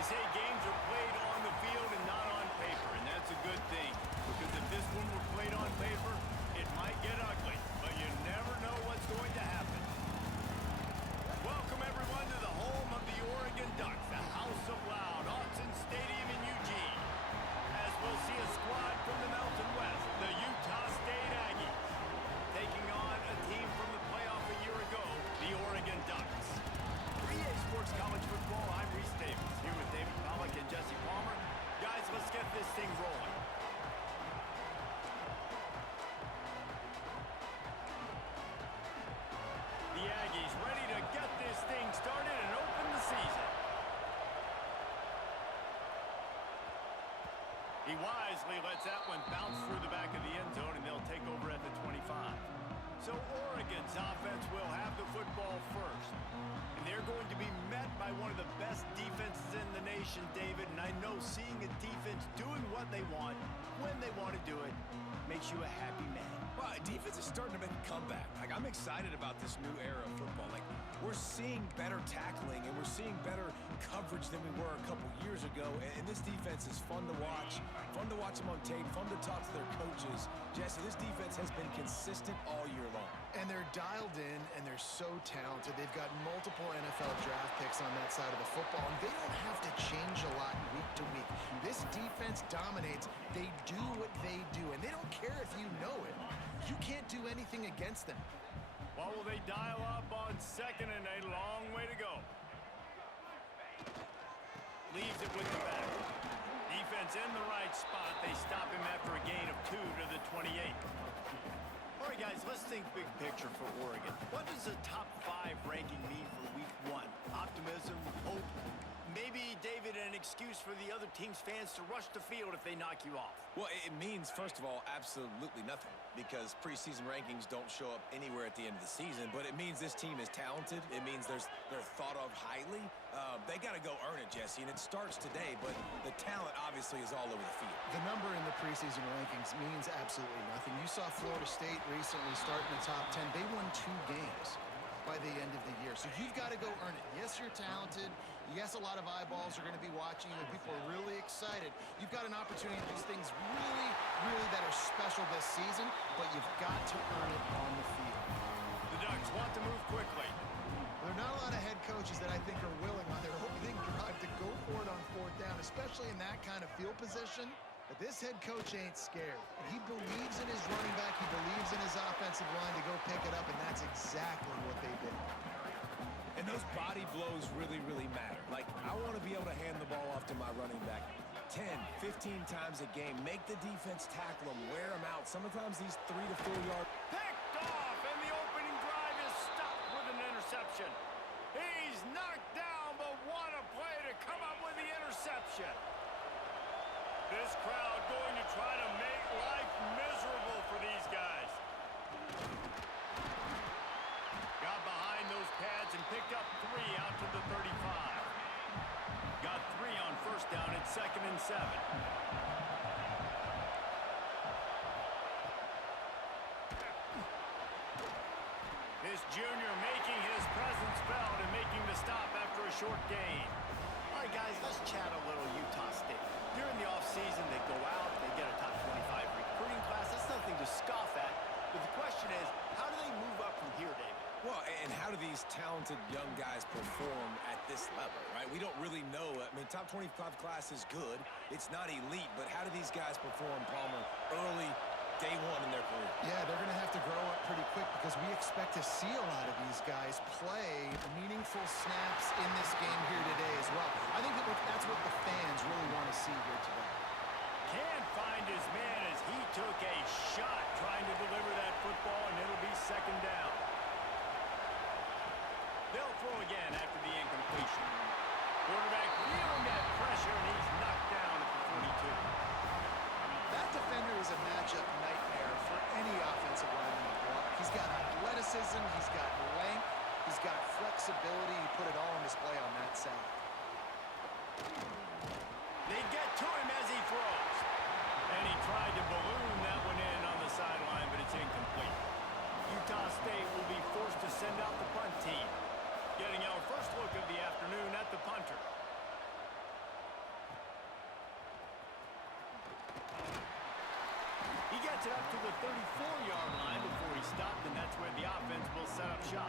They say games are played on the field and not on paper, and that's a good thing. Because if this one were played on paper, it might get ugly, but you never know what's going to happen. Welcome, everyone, to the home of the Oregon Ducks, the House of Loud, Autzen Stadium in Eugene. As we'll see a squad from the Mountain West, the Utah State Aggies, taking on a team from the playoff a year ago, the Oregon Ducks. 3A Sports College Football, I'm Reese Davis, here with David Pollack and Jesse Palmer. Guys, let's get this thing rolling. The Aggies ready to get this thing started and open the season. He wisely lets that one bounce through the back of the end zone, and they'll take over at the 25. So Oregon's offense will have the football first. And they're going to be met by one of the best defenses in the nation, David. And I know seeing a defense doing what they want, when they want to do it, makes you a happy man. Well, defense is starting to make a comeback. Like, I'm excited about this new era of football. Like, we're seeing better tackling, and we're seeing better coverage than we were a couple years ago. And this defense is fun to watch them on tape, fun to talk to their coaches. Jesse, this defense has been consistent all year long. And they're dialed in, and they're so talented. They've got multiple NFL draft picks on that side of the football, and they don't have to change a lot week to week. This defense dominates. They do what they do, and they don't care if you know it. You can't do anything against them. What will they dial up on second and a long way to go? Leaves it with the back. Defense in the right spot. They stop him after a gain of 2 to the 28. All right, guys, let's think big picture for Oregon. What does a top 5 ranking mean for week 1? Optimism, hope, maybe, David, an excuse for the other team's fans to rush the field if they knock you off. Well, it means, first of all, absolutely nothing, because preseason rankings don't show up anywhere at the end of the season, but it means this team is talented. It means they're thought of highly. They got to go earn it, Jesse, and it starts today, but the talent obviously is all over the field. The number in the preseason rankings means absolutely nothing. You saw Florida State recently start in the top 10. They won 2 games by the end of the year. So you've got to go earn it. Yes, you're talented. Yes, a lot of eyeballs are going to be watching you, and people are really excited. You've got an opportunity to do things really that are special this season, but you've got to earn it on the field. The Ducks want to move quickly. There are not a lot of head coaches that I think are willing on their opening drive to go for it on 4th down, especially in that kind of field position. But this head coach ain't scared. He believes in his running back. He believes in his offensive line to go pick it up, and that's exactly what they did. And those body blows really matter. Like, I want to be able to hand the ball off to my running back 10, 15 times a game. Make the defense tackle them, wear them out. Sometimes these 3 to 4 yard. Picked off, and the opening drive is stopped with an interception. He's knocked down, but what a play to come up with the interception. This crowd going to try to make life miserable for these guys. Got behind those pads and picked up 3 out to the 35. Got 3 on 1st down at 2nd and 7. This junior making his presence felt and making the stop after a short gain. All right, guys, let's chat a little Utah State. During the offseason, they go out, they get a top 25 recruiting class. That's nothing to scoff at. But the question is, how do they move up from here, David? Well, and how do these talented young guys perform at this level, right? We don't really know. I mean, top 25 class is good. It's not elite, but how do these guys perform, Palmer, early, day 1 in their career? Yeah, they're going to have to grow up pretty quick because we expect to see a lot of these guys play meaningful snaps in this game here today as well. I think that's what the fans really want to see here today. Can't find his man as he took a shot trying to deliver that football, and it'll be 2nd down. They'll throw again after the incompletion. Quarterback feeling that pressure, and he's knocked down at the 42. That defender is a matchup nightmare for any offensive lineman to block. He's got athleticism, he's got length, he's got flexibility. He put it all on display on that side. They get to him as he throws. And he tried to balloon that one in on the sideline, but it's incomplete. Utah State will be forced to send out the punt team. Getting our first look of the afternoon at the punter. gets it up to the 34-yard line before he stopped, and that's where the offense will set up shop.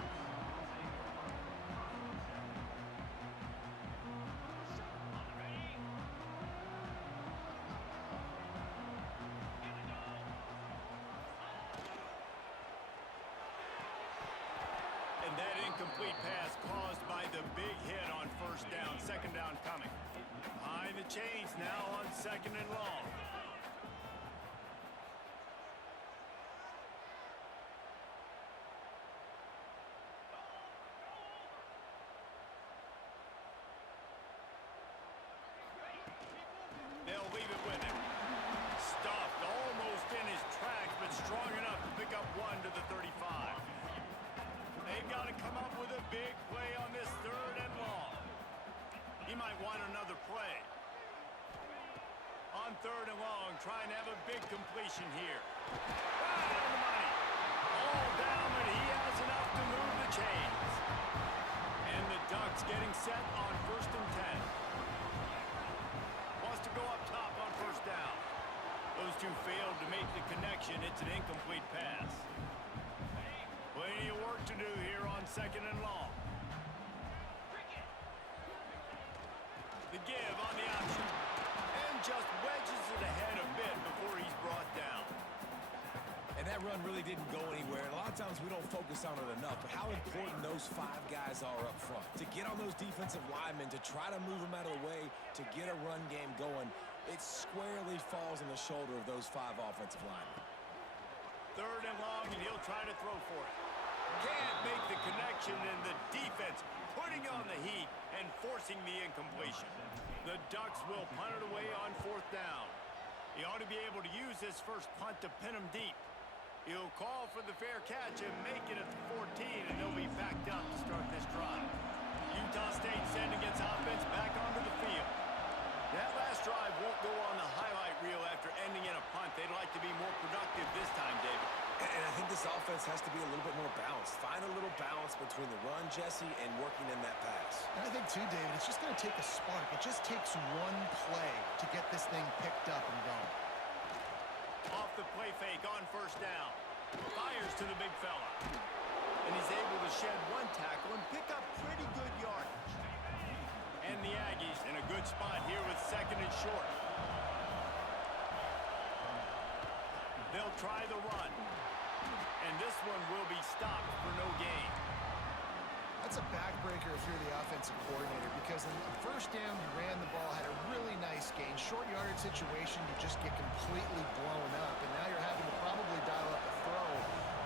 And that incomplete pass caused by the big hit on first down. Second down coming. Behind the chains now on second and long. They'll leave it with him. Stuffed almost in his tracks, but strong enough to pick up one to the 35. They've got to come up with a big play on this third and long. He might want another play. On third and long, trying to have a big completion here. Right on the money. All down, but he has enough to move the chains. And the Ducks getting set on first and 10. Wants to go up top on first down. Those two failed to make the connection. It's an incomplete pass. Plenty of work to do here on second and long. The give on the option. And just wedges it ahead a bit before he's brought down. And that run really didn't go anywhere. And a lot of times we don't focus on it enough, but how important those 5 guys are up front. To get on those defensive linemen, to try to move them out of the way, to get a run game going, it squarely falls on the shoulder of those 5 offensive linemen. Third and long, and he'll try to throw for it. Can't make the connection, and the defense putting on the heat and forcing the incompletion. The Ducks will punt it away on fourth down. He ought to be able to use his first punt to pin him deep. He'll call for the fair catch and make it at the 14, and they'll be backed up to start this drive. Utah State sending its offense back onto the field. That last drive won't go on the highlight reel after ending in a punt. They'd like to be more productive this time, David. And I think this offense has to be a little bit more balanced. Find a little balance between the run, Jesse, and working in that pass. And I think, too, David, it's just going to take a spark. It just takes one play to get this thing picked up and going. Off the play fake on first down. Fires to the big fella. And he's able to shed one tackle and pick up pretty good yardage. And the Aggies in a good spot here with second and short. They'll try the run. And this one will be stopped for no gain. That's a backbreaker if you're the offensive coordinator, because in the first down, you ran the ball, had a really nice gain. Short yardage situation, you just get completely blown up, and now you're having to probably dial up a throw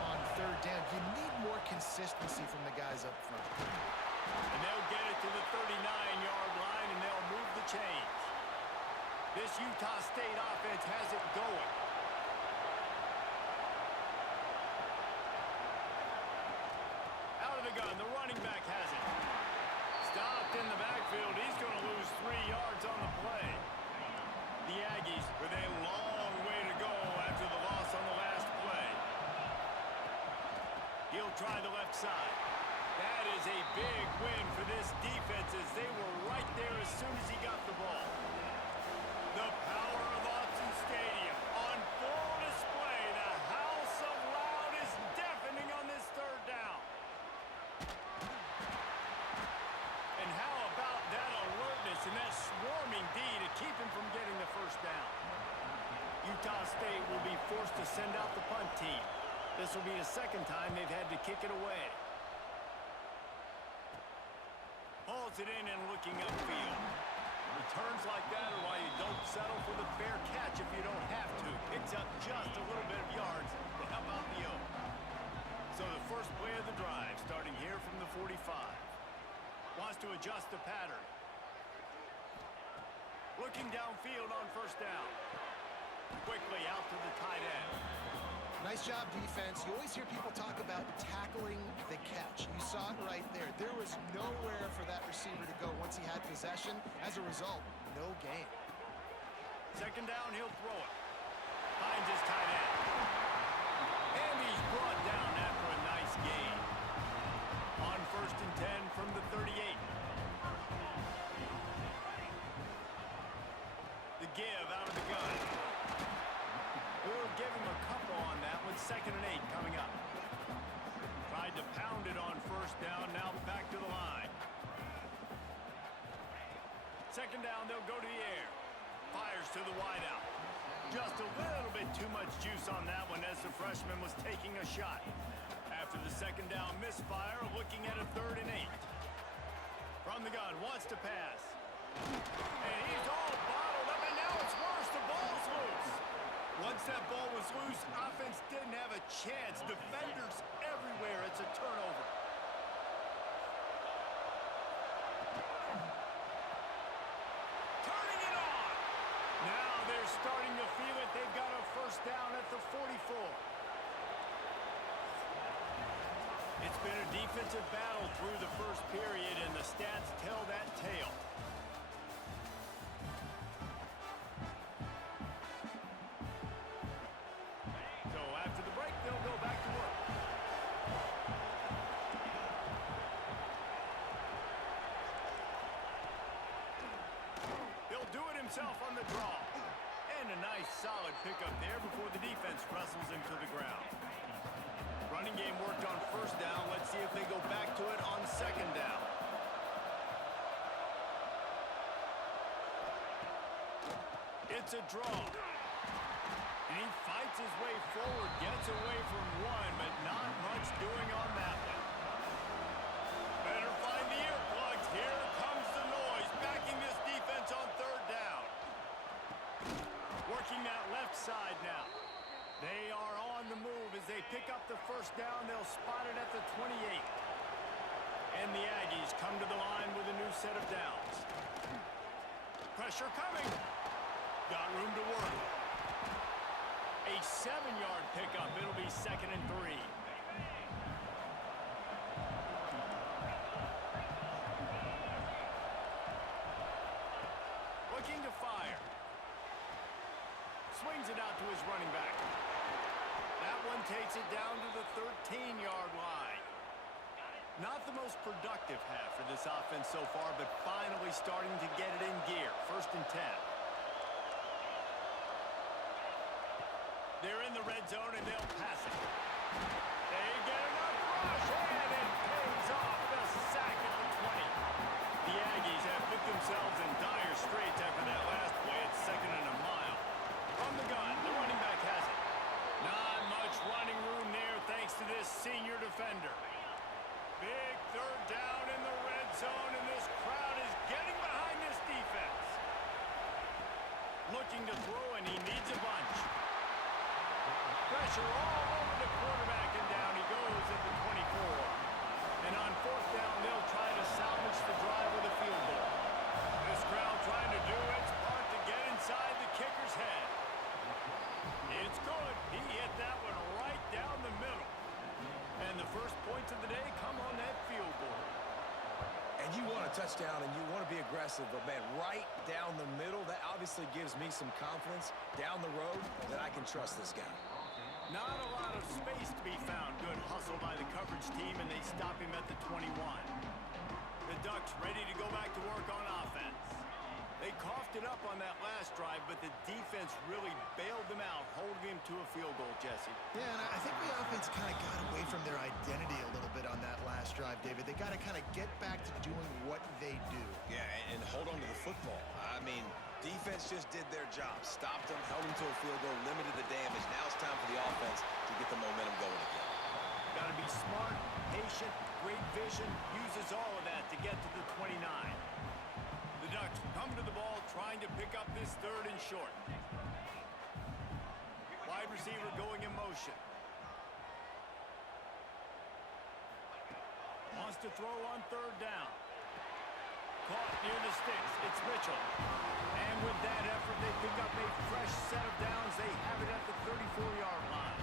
on third down. You need more consistency from the guys up front. And they'll get it to the 39-yard line, and they'll move the chains. This Utah State offense has it going. Gun. The running back has it. Stopped in the backfield. He's going to lose 3 yards on the play. The Aggies with a long way to go after the loss on the last play. He'll try the left side. That is a big win for this defense as they were right there as soon as he got the ball. The power of Autzen Stadium on full display. The house of loud is deafening on this third down. And how about that alertness and that swarming D to keep him from getting the first down? Utah State will be forced to send out the punt team. This will be the second time they've had to kick it away. Hauls it in and looking upfield. Returns like that are why you don't settle for the fair catch if you don't have to. Picks up just a little bit of yards to help out the O. So the first play of the drive starting here from the 45. Wants to adjust the pattern. Looking downfield on first down. Quickly out to the tight end. Nice job, defense. You always hear people talk about tackling the catch. You saw it right there. There was nowhere for that receiver to go once he had possession. As a result, no gain. Second down, he'll throw it. Finds his tight end. And he's brought down after a nice gain. On first and 10 from the 38. The give out of the gun. We'll give him a couple 2nd and 8 coming up. Tried to pound it on 1st down, now back to the line. 2nd down, they'll go to the air. Fires to the wideout. Just a little bit too much juice on that one as the freshman was taking a shot. After the 2nd down misfire, looking at a 3rd and 8. From the gun, wants to pass. And he's all bottled up, and now it's worse. The ball's loose. Once that ball was loose, offense didn't have a chance. Defenders everywhere. It's a turnover. Turning it on. Now they're starting to feel it. They've got a 1st down at the 44. It's been a defensive battle through the 1st period, and the stats tell that tale. So after the break, they'll go back to work. He'll do it himself on the draw. And a nice solid pickup there before the defense wrestles him to the ground. Running game worked on 1st down. Let's see if they go back to it on 2nd down. It's a draw. And he fights his way forward, gets away from one, but not much doing on that one. Better find the earplugs. Here comes the noise, backing this defense on 3rd down. Working that left side now. They are on the move as they pick up the 1st down. They'll spot it at the 28. And the Aggies come to the line with a new set of downs. Pressure coming. Got room to work. A 7-yard pickup. It'll be 2nd and 3. Looking to fire. Swings it out to his running back. That one takes it down to the 13-yard line. Not the most productive half for this offense so far, but finally starting to get it in gear. 1st and 10. They're in the red zone, and they'll pass it. They get enough rush, and it pays off the sack at the 20. The Aggies have put themselves in dire straits after that last play. It's 2nd and a mile. From the gun, the running back has it. Not much running room there thanks to this senior defender. Big 3rd down in the red zone, and this crowd is getting behind this defense. Looking to throw, and he needs a bunch. Pressure all over the quarterback, and down he goes at the 24. And on 4th down, they'll try to salvage the drive with a field goal. This crowd trying to do its part to get inside the kicker's head. It's good. He hit that one right down the middle. And the first points of the day come on that field goal. And you want a touchdown, and you want to be aggressive, but, man, right down the middle, that obviously gives me some confidence down the road that I can trust this guy. Not a lot of space to be found. Good hustle by the coverage team, and they stop him at the 21. The Ducks ready to go back to work on offense. They coughed it up on that last drive, but the defense really bailed them out, holding him to a field goal, Jesse. Yeah, and I think the offense kind of got away from their identity a little bit on that last drive, David. They got to kind of get back to doing what they do. Yeah, and hold on to the football. I mean, defense just did their job. Stopped them, held them to a field goal, limited the damage. Now it's time for the offense to get the momentum going again. Got to be smart, patient, great vision, uses all of that to get to the 29. The Ducks come to the ball trying to pick up this 3rd and short. Wide receiver going in motion. Wants to throw on 3rd down. Caught near the sticks. It's Mitchell. And with that effort, they pick up a fresh set of downs. They have it at the 34-yard line.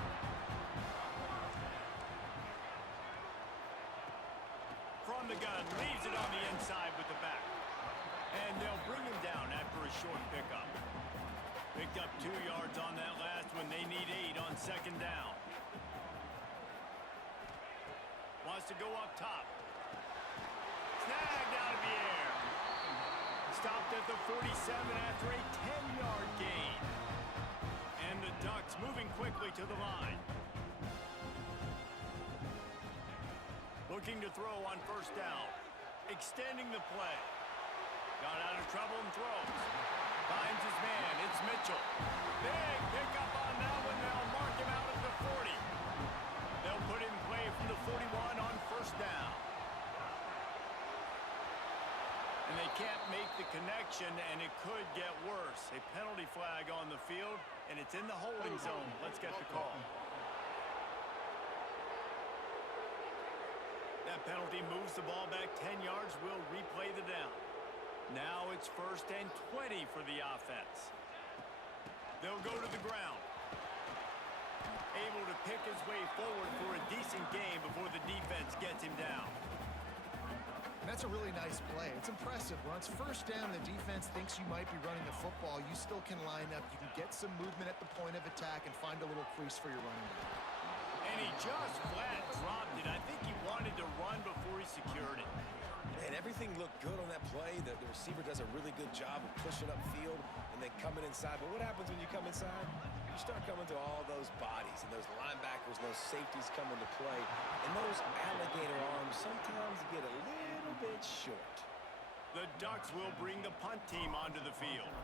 From the gun, leaves it on the inside with the back. And they'll bring him down after a short pickup. Picked up 2 yards on that last one. They need 8 on 2nd down. Wants to go up top. Snagged out of the air. Stopped at the 47 after a 10-yard gain. And the Ducks moving quickly to the line. Looking to throw on first down. Extending the play. Got out of trouble and throws. Finds his man. It's Mitchell. Big pickup on that one. They'll mark him out at the 40. They'll put him in play from the 41 on first down. And they can't make the connection, and it could get worse. A penalty flag on the field, and it's in the holding zone. Let's get the call. That penalty moves the ball back 10 yards. We'll replay the down. Now it's 1st and 20 for the offense. They'll go to the ground. Able to pick his way forward for a decent game before the defense gets him down. And that's a really nice play. It's impressive. Once first down, the defense thinks you might be running the football. You still can line up. You can get some movement at the point of attack and find a little crease for your running back. And he just flat dropped it. I think he wanted to run before he secured it. Man, everything looked good on that play. The receiver does a really good job of pushing upfield and then coming inside. But what happens when you come inside? You start coming to all those bodies and those linebackers and those safeties come into play. And those alligator arms sometimes get a little bit short. The Ducks will bring the punt team onto the field.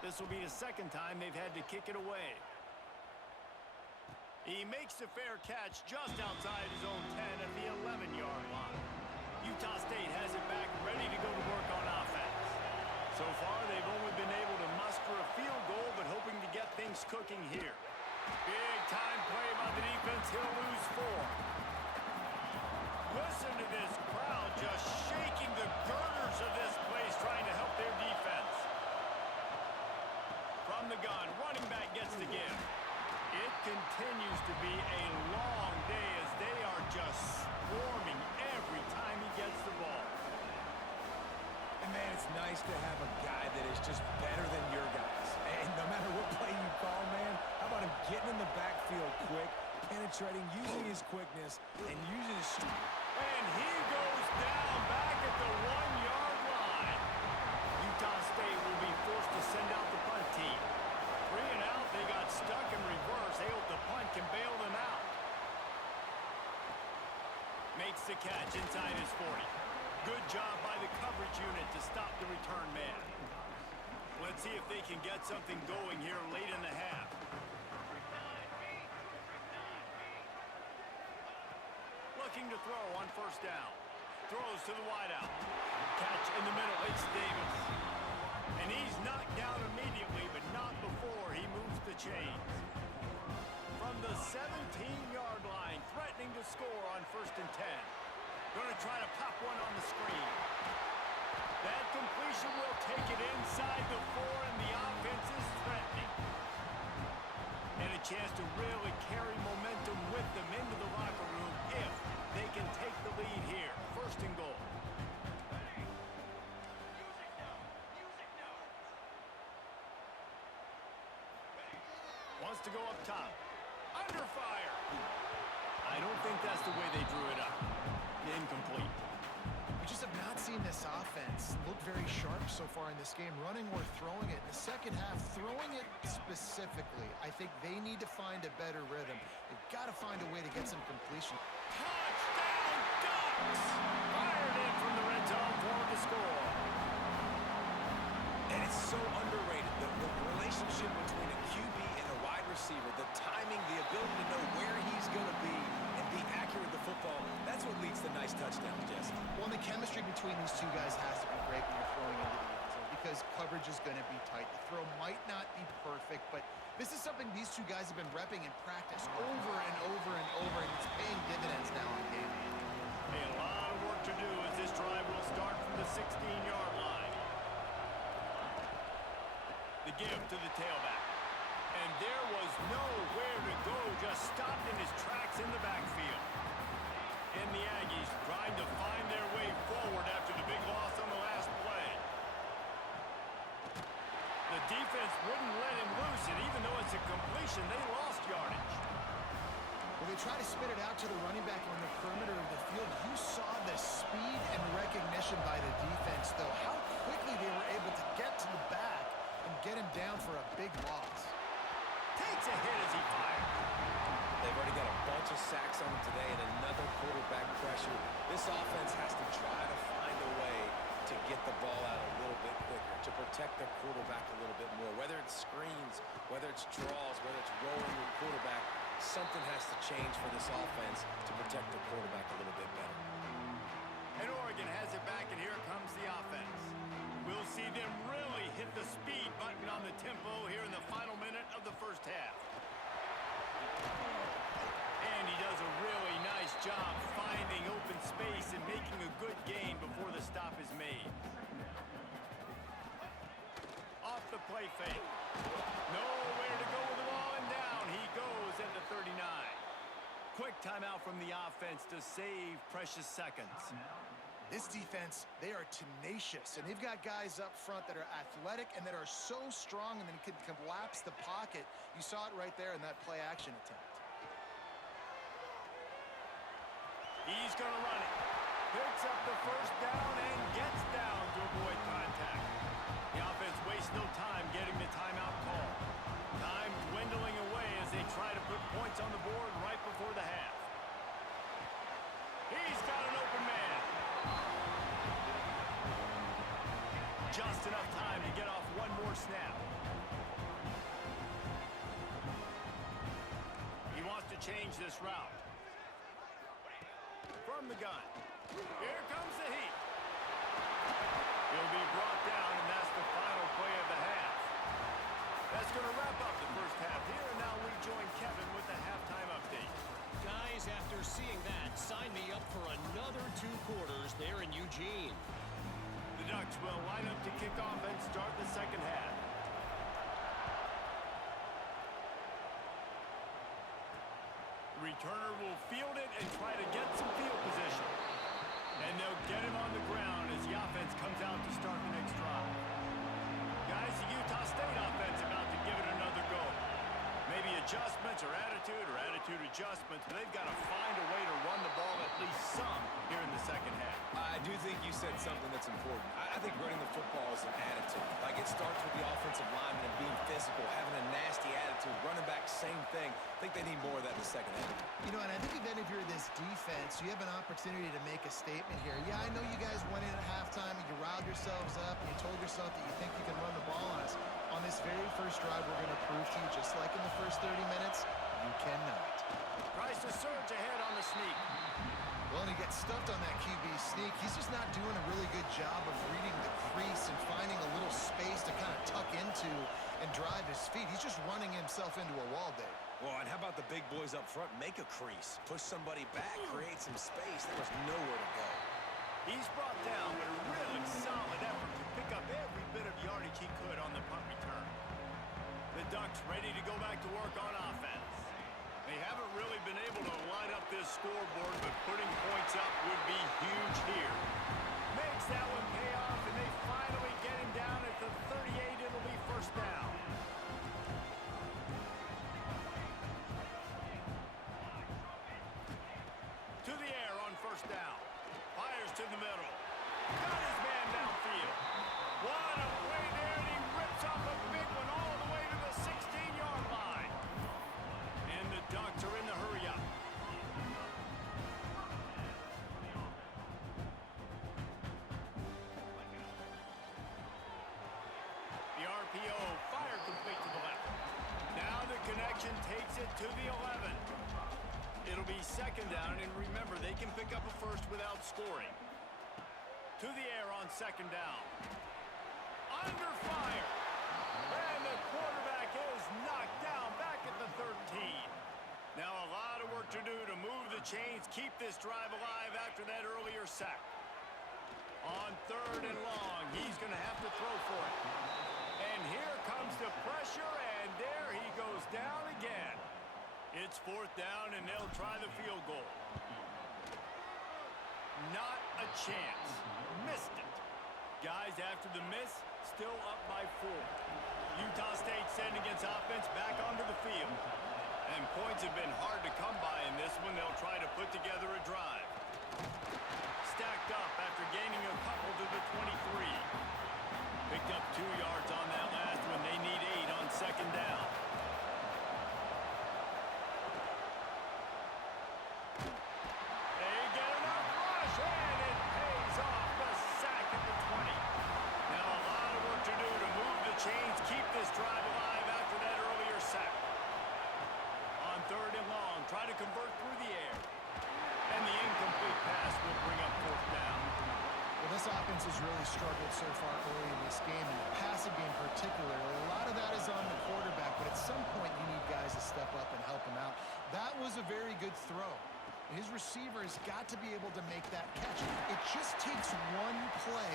This will be the second time they've had to kick it away. He makes the fair catch just outside his own 10 at the 11-yard line. Utah State has it back ready to go to work on offense. So far, they've only been able to muster a field goal, but hoping to get things cooking here. Big time play by the defense. He'll lose 4. Listen to this crowd just shaking the girders of this place, trying to help their defense. From the gun, running back gets the give. It continues to be a long day as they are just swarming every time he gets the ball. And, man, it's nice to have a guy that is just better than your guys. And no matter what play you call, man, how about him getting in the backfield quick, penetrating, using his quickness, and using his strength. And he goes down back at the 1-yard line. Utah State will be forced to send out the punt team. 3 and out, they got stuck in reverse. They hope the punt can bail them out. Makes the catch inside his 40. Good job by the coverage unit to stop the return man. Let's see if they can get something going here late in the half. Looking to throw on first down. Throws to the wideout. Catch in the middle. It's Davis. And he's knocked down immediately, but not before he moves the chains. From the 17-yard line, threatening to score on 1st and 10. Going to try to pop one on the screen. That completion will take it inside the 4, and the offense is threatening. And a chance to really carry momentum with them into the locker room if they can take the lead here. 1st and goal. Wants to go up top. Under fire. I don't think that's the way they drew it up. Incomplete. We just have not seen this offense look very sharp so far in this game, running or throwing it. In the second half, throwing it specifically, I think they need to find a better rhythm. They've got to find a way to get some completion. Touchdown, Ducks! Fired in from the red zone for the score. And it's so underrated, the relationship between a QB and a wide receiver, the timing, the ability to know where he's going to be and be accurate with the football, that's what leads to nice touchdowns, Jesse. Well, the chemistry between these two guys has to be great when you're throwing into the end zone because coverage is going to be tight. The throw might not be perfect, but this is something these two guys have been repping in practice over and over and over, and it's paying dividends now on game day. A lot of work to do as this drive will start from the 16-yard line. The give to the tailback. And there was nowhere to go, just stopped in his tracks in the backfield. And the Aggies trying to find their way forward after the big loss on the last play. The defense wouldn't let him loose, and even though it's a completion, they lost yardage. Well, they try to spit it out to the running back on the perimeter of the field. You saw the speed and recognition by the defense, though. How quickly they were able to get to the back and get him down for a big loss. Takes a hit as he fired. They've already got a bunch of sacks on them today and another quarterback pressure. This offense has to try to find a way to get the ball out a little bit quicker, to protect the quarterback a little bit more. Whether it's screens, whether it's draws, whether it's rolling the quarterback, something has to change for this offense to protect the quarterback a little bit better. And Oregon has it back, and here comes the offense. We'll see them really hit the speed button on the tempo here in the final minute of the first half. And he does a really nice job finding open space and making a good gain before the stop is made. Off the play fake. Nowhere to go with the ball, and down he goes at the 39. Quick timeout from the offense to save precious seconds. This defense, they are tenacious, and they've got guys up front that are athletic and that are so strong and then can collapse the pocket. You saw it right there in that play action attempt. He's going to run it. Picks up the first down and gets down to avoid contact. The offense wastes no time getting the timeout call. Time dwindling away as they try to put points on the board right before the half. He's got an open man. Just enough time to get off one more snap. He wants to change this route. From the gun. Here comes the heat. He'll be brought down, and that's the final play of the half. That's going to wrap up the first half here, and now we join Kevin with the halftime update. Guys, after seeing that, sign me up for another 2 quarters there in Eugene. The Ducks will line up to kick off and start the second half. The returner will field it and try to get some field position. And they'll get him on the ground as the offense comes out to start the next drive. Guys, the Utah State offense about to give it another go. Maybe adjustments or attitude adjustments, but they've got to find a way to run the ball at least some here in the second half. I do think you said something that's important. I think running the football is an attitude. Like, it starts with the offensive lineman and being physical, having a nasty attitude. Running back, same thing. I think they need more of that in the second half. You know, and I think even if you're this defense, you have an opportunity to make a statement here. Yeah, I know you guys went in at halftime and you riled yourselves up and you told yourself that you think you can run the ball on us. On this very first drive, we're going to prove to you, just like in the first 30 minutes, you cannot. Tries to surge ahead on the sneak. Well, and he gets stuffed on that QB sneak. He's just not doing a really good job of reading the crease and finding a little space to kind of tuck into and drive his feet. He's just running himself into a wall there. Well, and how about the big boys up front? Make a crease. Push somebody back. Create some space. There was nowhere to go. He's brought down, but a really solid effort to pick up every bit of yardage he could on the punt return. The Ducks ready to go back to work on offense. They haven't really been able to line up this scoreboard, but putting points up would be huge here. Makes that one pay off, and they finally get him down at the 38. It'll be first down. To the air on first down. Fires to the middle. Got his man downfield. What a play there, and he rips off a big one all the way to the 16-yard line. And the Ducks are in the hurry-up. The RPO fire complete to the left. Now the connection takes it to the 11. It'll be second down, and remember, they can pick up a first without scoring. To the air on second down. Under fire. And the quarterback is knocked down back at the 13. Now a lot of work to do to move the chains, keep this drive alive after that earlier sack. On third and long, he's going to have to throw for it. And here comes the pressure, and there he goes down again. It's fourth down, and they'll try the field goal. Not a chance. Missed it. Guys, after the miss, still up by 4. Utah State sending its offense back onto the field. And points have been hard to come by in this one. They'll try to put together a drive. Stacked up after gaining a couple to the 23. Picked up 2 yards on that last one. They need 8 on second down. keep this drive alive after that earlier sack. On 3rd and long, try to convert through the air. And the incomplete pass will bring up 4th down. Well, this offense has really struggled so far early in this game, and the passing game particularly. A lot of that is on the quarterback, but at some point you need guys to step up and help him out. That was a very good throw. His receiver has got to be able to make that catch. It just takes one play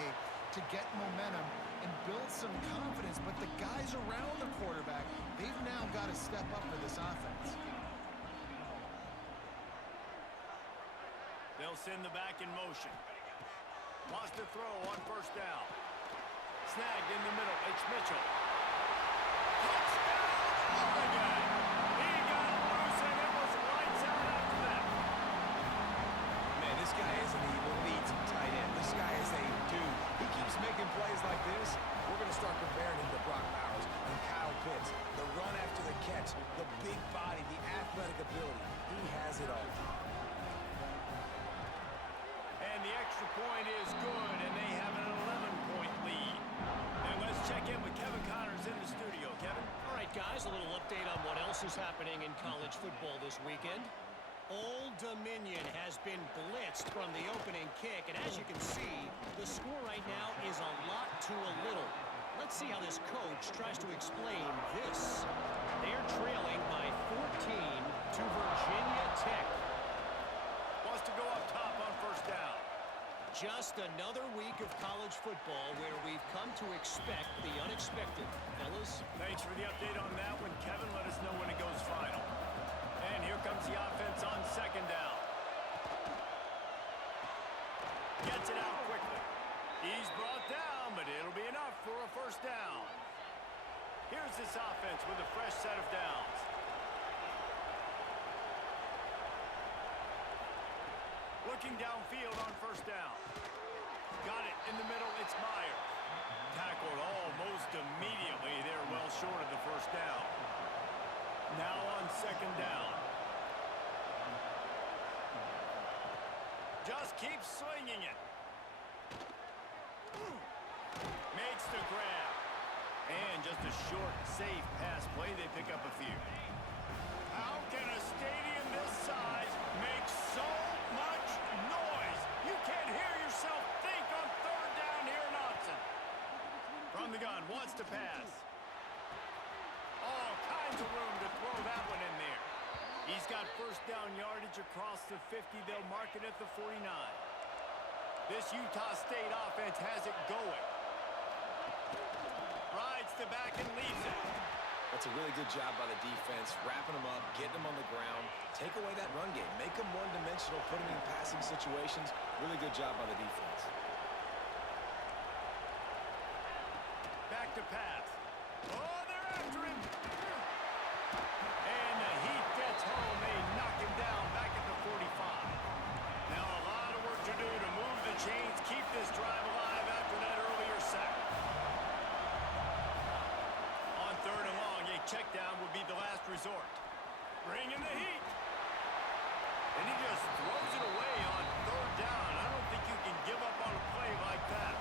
to get momentum and build some confidence, but the guys around the quarterback, they've now got to step up for this offense. They'll send the back in motion. Wants to throw on 1st down. Snagged in the middle. It's Mitchell. Touchdown, Oregon! He got loose, and it was lights out after that. Man, this guy is an elite tight end. This guy is a dude. He keeps making plays like this. We're going to start comparing him to Brock Bowers and Kyle Pitts. The run after the catch, the big body, the athletic ability. He has it all. And the extra point is good, and they have an 11-point lead. And let's check in with Kevin Connors in the studio. Kevin? All right, guys, a little update on what else is happening in college football this weekend. Old Dominion has been blitzed from the opening kick, and as you can see, the score right now is a lot to a little. Let's see how this coach tries to explain this. They're trailing by 14 to Virginia Tech. Wants to go up top on 1st down. Just another week of college football where we've come to expect the unexpected. Fellas? Thanks for the update on that one, Kevin. Let us know when it goes final. And here comes the offense on 2nd down. Gets it out quickly. He's brought down, but it'll be enough for a 1st down. Here's this offense with a fresh set of downs. Looking downfield on 1st down. Got it in the middle. It's Myers. Tackled almost immediately. They're well short of the 1st down. Now on 2nd down. Just keeps swinging it. Makes the grab. And just a short, safe pass play. They pick up a few. How can a stadium this size make so much noise? You can't hear yourself think on 3rd down here in Austin. From the gun, wants to pass. All kinds of room to throw that one in there. He's got 1st down yardage across the 50. They'll mark it at the 49. This Utah State offense has it going. Rides the back and leaves it. That's a really good job by the defense, wrapping them up, getting them on the ground, take away that run game, make them one-dimensional, put them in passing situations. Really good job by the defense. Back to pass. Oh, they're after him. And the Heat gets home. They knock him down back at the 45. Now a lot of work to do to move the chains, keep this drive alive after that earlier sack. On 3rd and long, a check down would be the last resort. Bring in the Heat. And he just throws it away on 3rd down. I don't think you can give up on a play like that.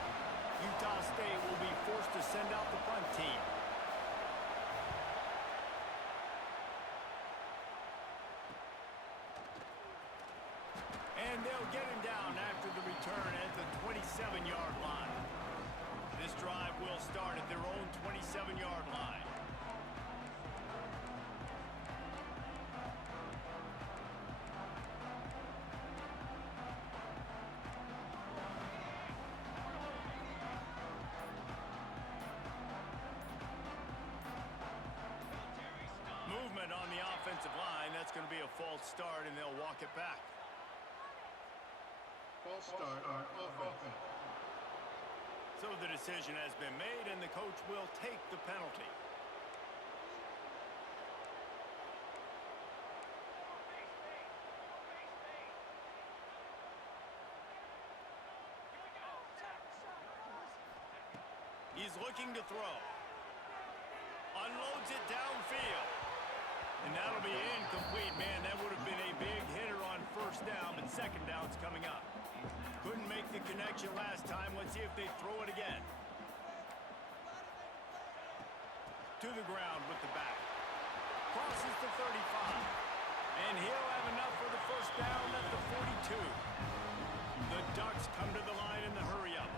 Utah State will be forced to send out the punt team. And they'll get him down after the return at the 27-yard line. This drive will start at their own 27-yard line. Movement on the offensive line. That's going to be a false start, and they'll walk it back. False start on offense. So the decision has been made, and the coach will take the penalty. He's looking to throw. Unloads it downfield. And that'll be incomplete, man. That would have been a big hitter on 1st down, but 2nd down's coming up. Couldn't make the connection last time. Let's see if they throw it again. to the ground with the back. Crosses the 35. And he'll have enough for the first down at the 42. The Ducks come to the line in the hurry-up.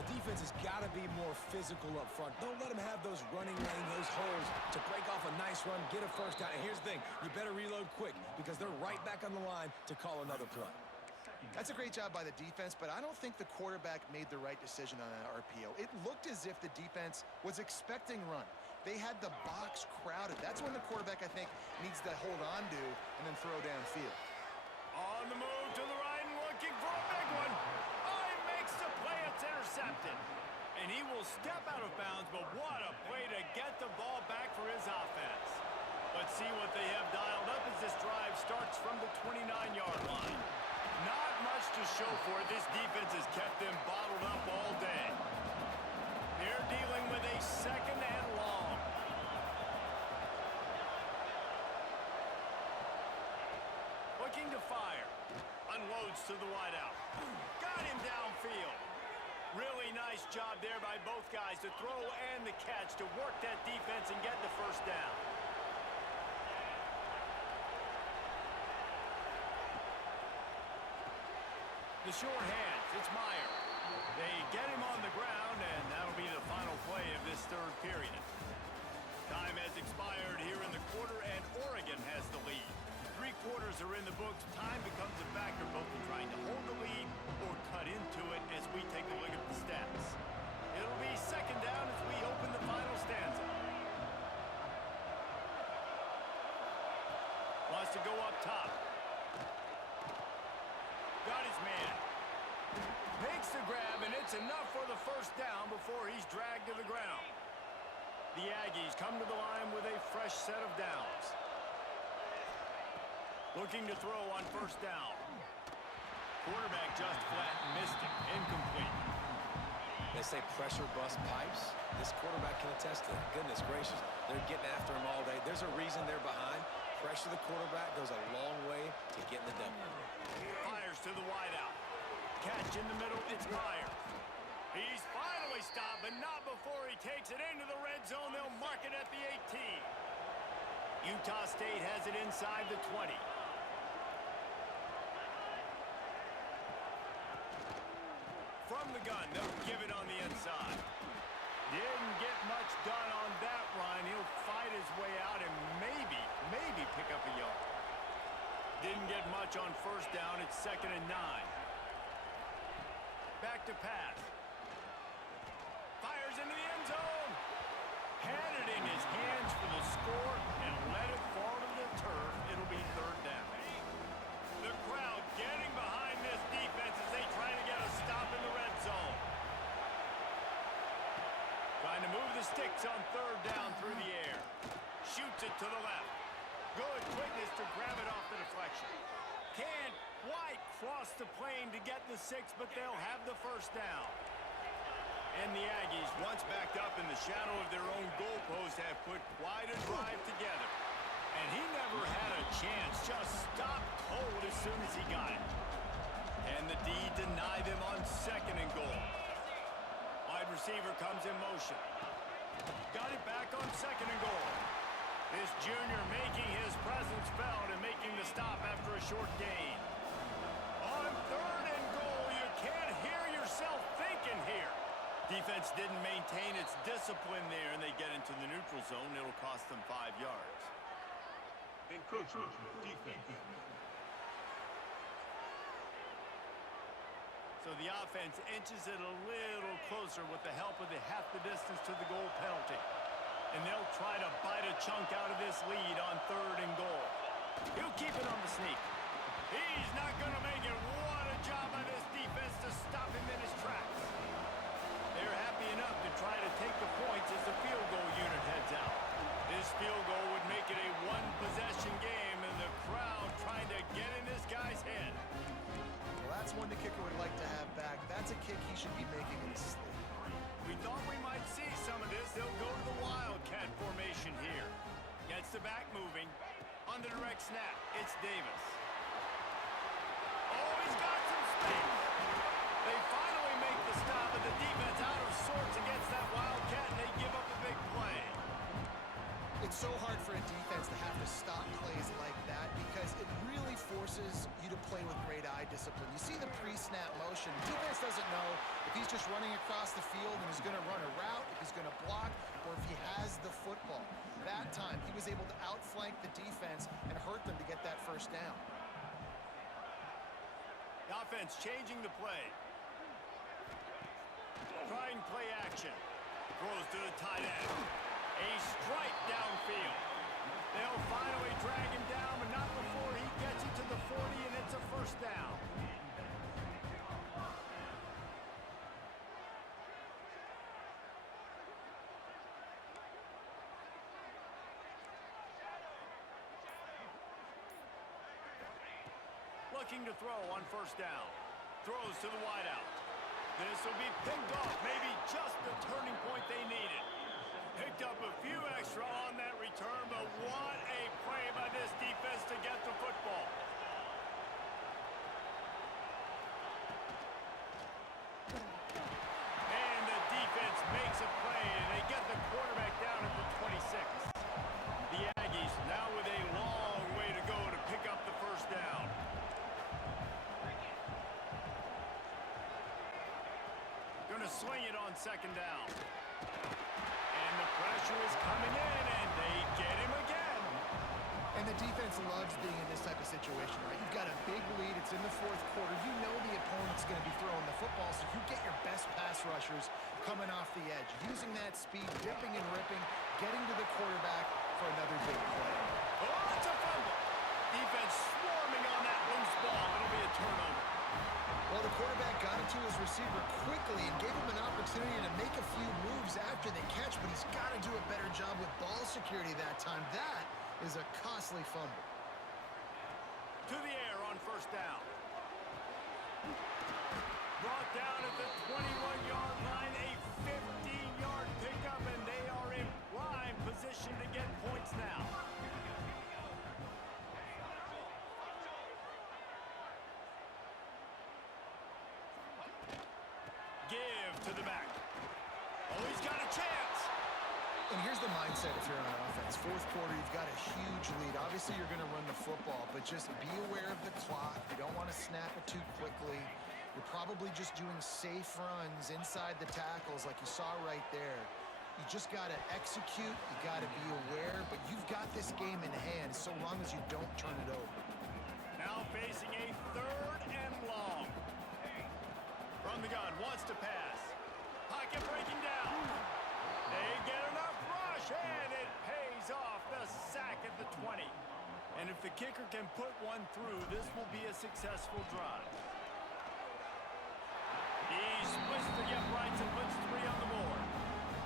The defense has got to be more physical up front. Don't let them have those running lane, those holes to break off a nice run, get a first down. And here's the thing, you better reload quick because they're right back on the line to call another play. That's a great job by the defense, but I don't think the quarterback made the right decision on that RPO. It looked as if the defense was expecting run. They had the box crowded. That's when the quarterback, I think, needs to hold on to and then throw downfield. On the move to the right and looking for a big one. Oh, he makes the play. It's intercepted. And he will step out of bounds, but what a play to get the ball back for his offense. Let's see what they have dialed up as this drive starts from the 29-yard line. Not much to show for it. This defense has kept them bottled up all day. They're dealing with a second and long. Looking to fire. Unloads to the wideout. Got him downfield. Really nice job there by both guys to throw and the catch to work that defense and get the first down. The short hands, it's Meyer. They get him on the ground, and that'll be the final play of this third period. Time has expired here in the quarter, and Oregon has the lead. 3 quarters are in the books. Time becomes a factor both in trying to hold the lead or cut into it as we take a look at the stats. It'll be second down as we open the final stanza. Wants to go up top. Got his man. Makes the grab, and it's enough for the first down before he's dragged to the ground. The Aggies come to the line with a fresh set of downs. Looking to throw on first down. Quarterback just flat missed it. Incomplete. They say pressure bust pipes. This quarterback can attest to that. Goodness gracious. They're getting after him all day. There's a reason they're behind. Pressure the quarterback goes a long way to getting the W. Fires to the wideout. Catch in the middle. It's Meyer. He's finally stopped, but not before he takes it into the red zone. They'll mark it at the 18. Utah State has it inside the 20. From the gun, they'll give it on the inside. Didn't get much done on that run. He'll fight his way out and maybe pick up a yard. Didn't get much on first down. It's 2nd and 9. Back to pass. Fires into the end zone. Had it in his hands for the score and let it fall to the turf. It'll be 3rd down. The crowd getting behind this defense as they try to get a stop in the red zone. Trying to move the sticks on 3rd down through the air. Shoots it to the left. Good quickness to grab it off the deflection. Can't quite cross the plane to get the 6, but they'll have the first down. And the Aggies, once backed up in the shadow of their own goalpost, have put quite a drive together. And he never had a chance, just stopped cold as soon as he got it. And the D deny them on 2nd and goal. Wide receiver comes in motion. Got it back on 2nd and goal. This junior making his presence felt and making the stop after a short gain. On 3rd and goal, you can't hear yourself thinking here. Defense didn't maintain its discipline there, and they get into the neutral zone. It'll cost them 5 yards. Encroachment defense. So the offense inches it a little closer with the help of the half the distance to the goal penalty. And they'll try to bite a chunk out of this lead on 3rd and goal. He'll keep it on the sneak. He's not going to make it. What a job by this defense to stop him in his tracks. They're happy enough to try to take the points as the field goal unit heads out. This field goal would make it a 1-possession game, and the crowd trying to get in this guy's head. Well, that's one the kicker would like to have back. That's a kick he should be making in his sleep. We thought we might see some of this. They'll go to the Wildcat formation here. Gets the back moving. On the direct snap, it's Davis. Oh, he's got some space. They finally make the stop, and the defense out of sorts against that Wildcat, and they give up a big play. It's so hard for a defense to have to stop plays like that because it really forces you to play with great eye discipline. You see the pre-snap motion. Defense doesn't know if he's just running across the field and he's going to run a route, if he's going to block, or if he has the football. That time, he was able to outflank the defense and hurt them to get that first down. The offense changing the play. Trying play action. Throws to the tight end. A strike downfield. They'll finally drag him down, but not before he gets it to the 40, and it's a first down. Looking to throw on first down. Throws to the wideout. This will be picked off. Maybe just the turning point they needed. Picked up a few extra on that return, but what a play by this defense to get the football. And the defense makes a play, and they get the quarterback down at the 26. The Aggies now with a long way to go to pick up the first down. Going to swing it on second down. And the pressure is coming in, and they get him again. And the defense loves being in this type of situation, right? You've got a big lead. It's in the fourth quarter. You know the opponent's going to be throwing the football, so you get your best pass rushers coming off the edge, using that speed, dipping and ripping, getting to the quarterback for another big play. Oh, it's a fumble. Defense swarming on that loose ball. It'll be a turnover. Well, the quarterback got it to his receiver quickly and gave him an opportunity to make a few moves after the catch, but he's got to do a better job with ball security that time. That is a costly fumble. To the air on first down. Brought down at the 21-yard line, a 15-yard pickup, and they are in prime position to get points now. Give to the back. Oh, he's got a chance. And here's the mindset if you're on offense. Fourth quarter, you've got a huge lead. Obviously, you're going to run the football, but just be aware of the clock. You don't want to snap it too quickly. You're probably just doing safe runs inside the tackles like you saw right there. You just got to execute. You got to be aware, but you've got this game in hand so long as you don't turn it over. Now facing a third and long. From the gun, wants to pass. Pocket breaking down. They get enough rush, and it pays off the sack at the 20. And if the kicker can put one through, this will be a successful drive. He splits the uprights and puts 3 on the board.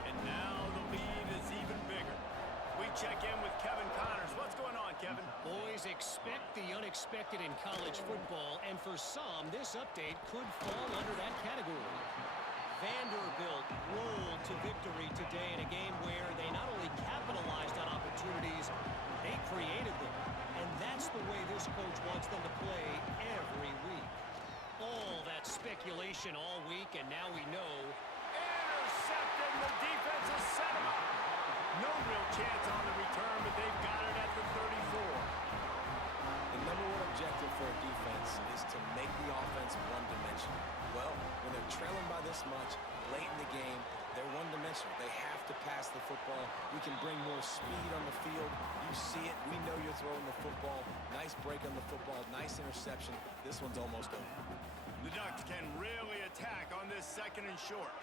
And now the lead is even bigger. We check in with Kevin Connors. What's going on, Kevin? Boys, expect the unexpected in college football, and for some, this update could fall under that category. Vanderbilt rolled to victory today in a game where they not only capitalized on opportunities, they created them. And that's the way this coach wants them to play every week. All that speculation all week, and now we know. Intercepted. The defense has set him up. No real chance on the return, but they've got it at the 34. The number one objective for a defense is to make the offense one-dimensional. Well, when they're trailing by this much, late in the game, they're one-dimensional. They have to pass the football. We can bring more speed on the field. You see it. We know you're throwing the football. Nice break on the football. Nice interception. This one's almost over. The Ducks can really attack on this second and short.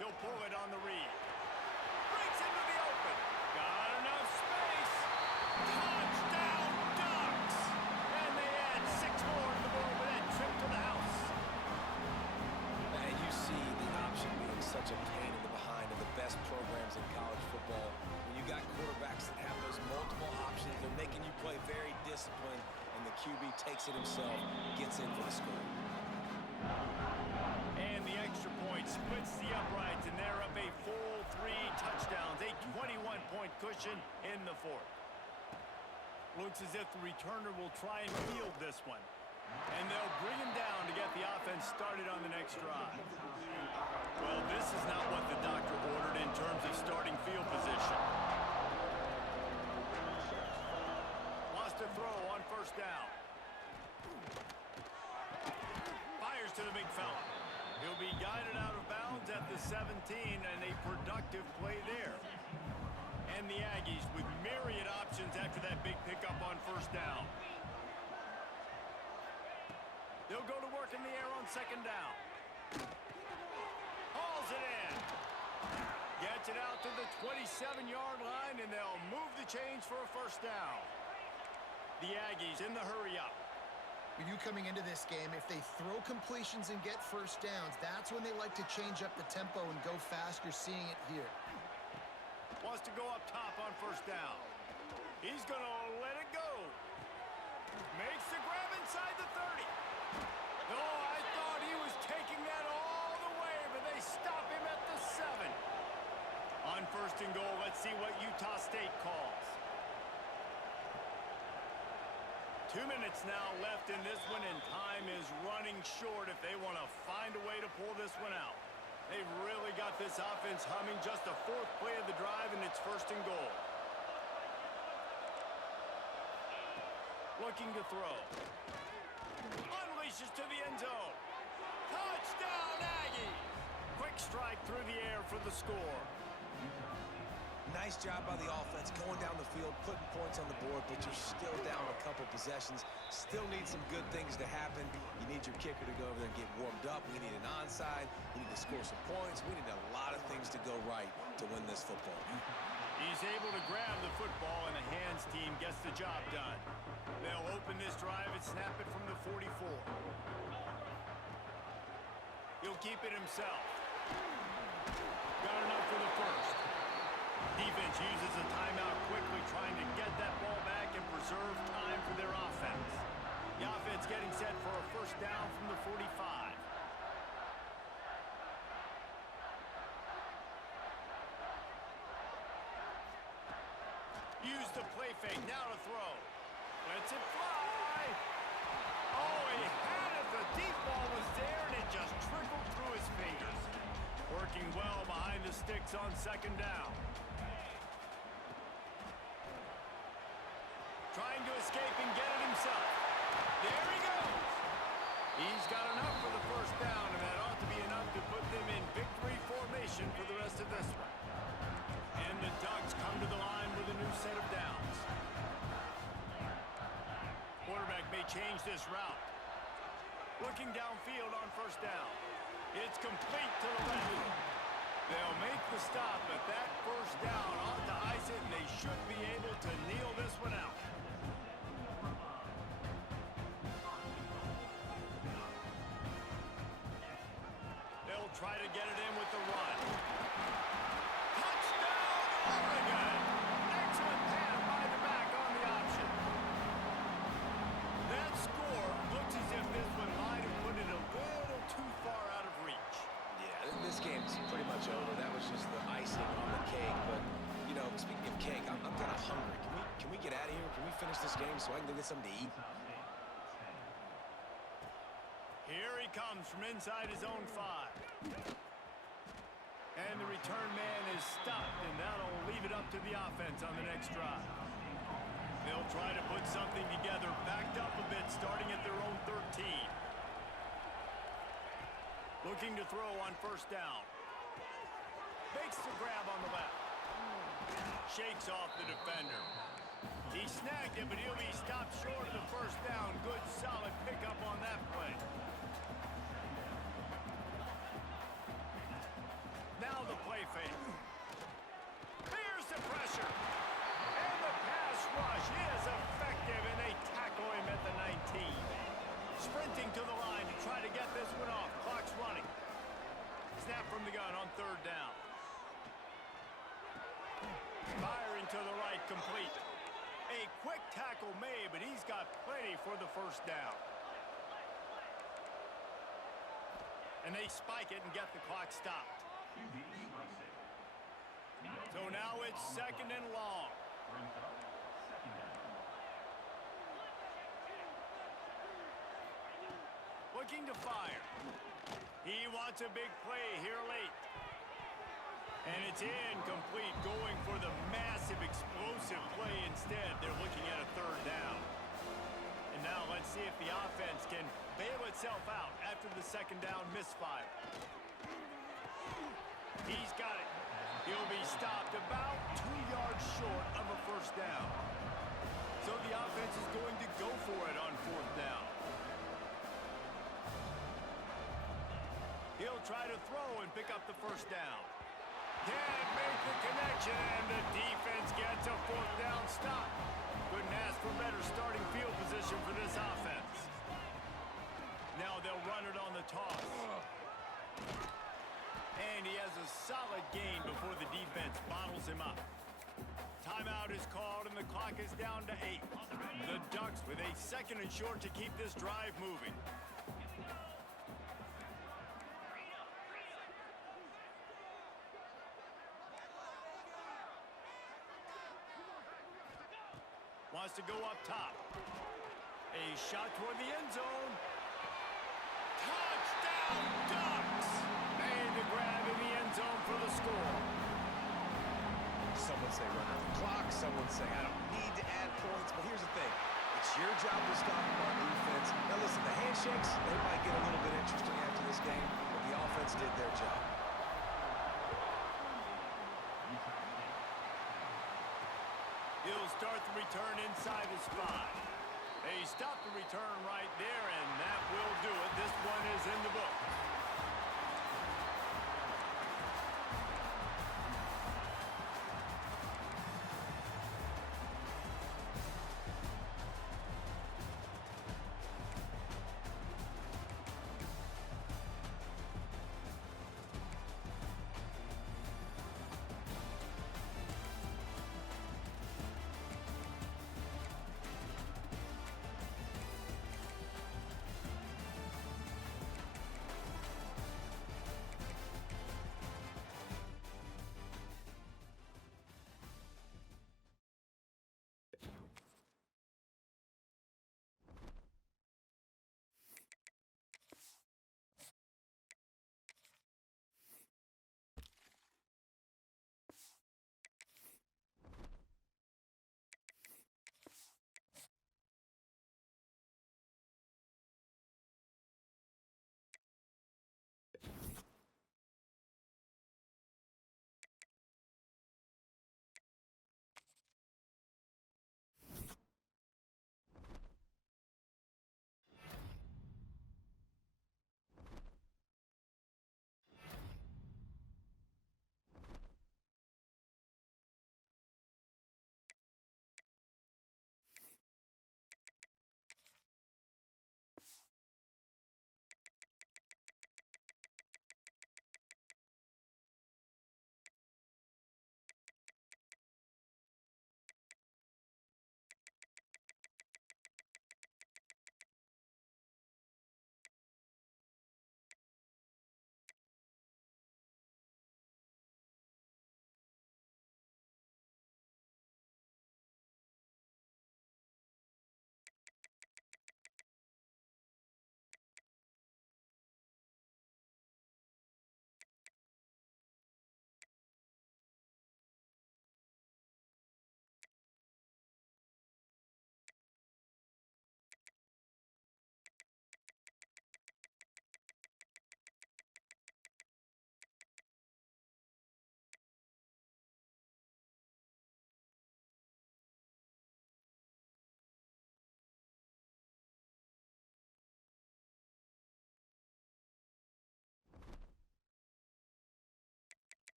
They'll pull it on the read. Breaks into the open. Got enough space. Touchdown, Ducks! And they add 6 more to the board with that trip to the house. And you see the option being such a pain in the behind of the best programs in college football. When you got quarterbacks that have those multiple options, they're making you play very disciplined, and the QB takes it himself, gets in for the score. And the extra point splits the uprights, and they're up a full 3 touchdowns, a 21-point cushion in the fourth. Looks as if the returner will try and field this one. And they'll bring him down to get the offense started on the next drive. Well, this is not what the doctor ordered in terms of starting field position. the 17 and a productive play there. And the Aggies with myriad options after that big pickup on first down. They'll go to work in the air on second down. Hauls it in. Gets it out to the 27-yard line, and they'll move the chains for a first down. The Aggies in the hurry-up. With you coming into this game, if they throw completions and get first downs, that's when they like to change up the tempo and go fast. You're seeing it here. Wants to go up top on first down. He's going to let it go. Makes the grab inside the 30. Oh, I thought he was taking that all the way, but they stop him at the 7. On first and goal, let's see what Utah State calls. 2 minutes now left in this one, and time is running short if they want to find a way to pull this one out. They've really got this offense humming. Just the 4th play of the drive, and it's first and goal. Looking to throw. Unleashes to the end zone. Touchdown, Aggies! Quick strike through the air for the score. Nice job by the offense going down the field, putting points on the board, but you're still down a couple possessions. Still need some good things to happen. You need your kicker to go over there and get warmed up. We need an onside. We need to score some points. We need a lot of things to go right to win this football. He's able to grab the football, and the hands team gets the job done. They'll open this drive and snap it from the 44. He'll keep it himself. Got enough for the first. Defense uses a timeout quickly, trying to get that ball back and preserve time for their offense. The offense getting set for a first down from the 45. Use the play fake, now to throw. Lets it fly. Oh, he had it. The deep ball was there, and it just trickled through his fingers. Working well behind the sticks on second down. Trying to escape and get it himself. There he goes. He's got enough for the first down, and that ought to be enough to put them in victory formation for the rest of this one. And the Ducks come to the line with a new set of downs. Quarterback may change this route. Looking downfield on first down. It's complete to the left. They'll make the stop, but that first down ought to ice it, and they should be able to kneel this one out. They'll try to get it in with the run. Touchdown, Oregon! Excellent pass by the back on the option. That score looks as if this one might have put it a little too far out of reach. Yeah, this game's pretty much over. That was just the icing on the cake. But, you know, speaking of cake, I'm kind of hungry. Can we get out of here? Can we finish this game so I can go get something to eat? Here he comes from inside his own 5. And the return man is stopped, and that'll leave it up to the offense on the next drive. They'll try to put something together, backed up a bit, starting at their own 13. Looking to throw on first down. Makes the grab on the left. Shakes off the defender. He snagged it, but he'll be stopped short of the first down. Good, solid pickup on that play. Now the play fake. Here's the pressure. And the pass rush is effective, and they tackle him at the 19. Sprinting to the line to try to get this one off. Clock's running. Snap from the gun on third down. Firing to the right, complete. A quick tackle made, but he's got plenty for the first down. And they spike it and get the clock stopped. So now it's second and long. Looking to fire. He wants a big play here late. And it's incomplete, going for the massive explosive play instead. They're looking at a third down. And now let's see if the offense can bail itself out after the second down misfire. He's got it. He'll be stopped about 2 yards short of a first down. So the offense is going to go for it on fourth down. He'll try to throw and pick up the first down. Can't make the connection, and the defense gets a fourth down stop. Couldn't ask for better starting field position for this offense. Now they'll run it on the toss. And he has a solid gain before the defense bottles him up. Timeout is called, and the clock is down to 8. The Ducks with a second and short to keep this drive moving. Wants to go up top. A shot toward the end zone. Touchdown, Ducks! Made the grab in the end zone for the score. Some would say run out the clock. Some would say I don't need to add points. But here's the thing. It's your job to stop them on defense. Now listen, the handshakes, they might get a little bit interesting after this game, but the offense did their job. He'll start the return inside his 5. They stop the return right there, and that will do it. This one is in the book.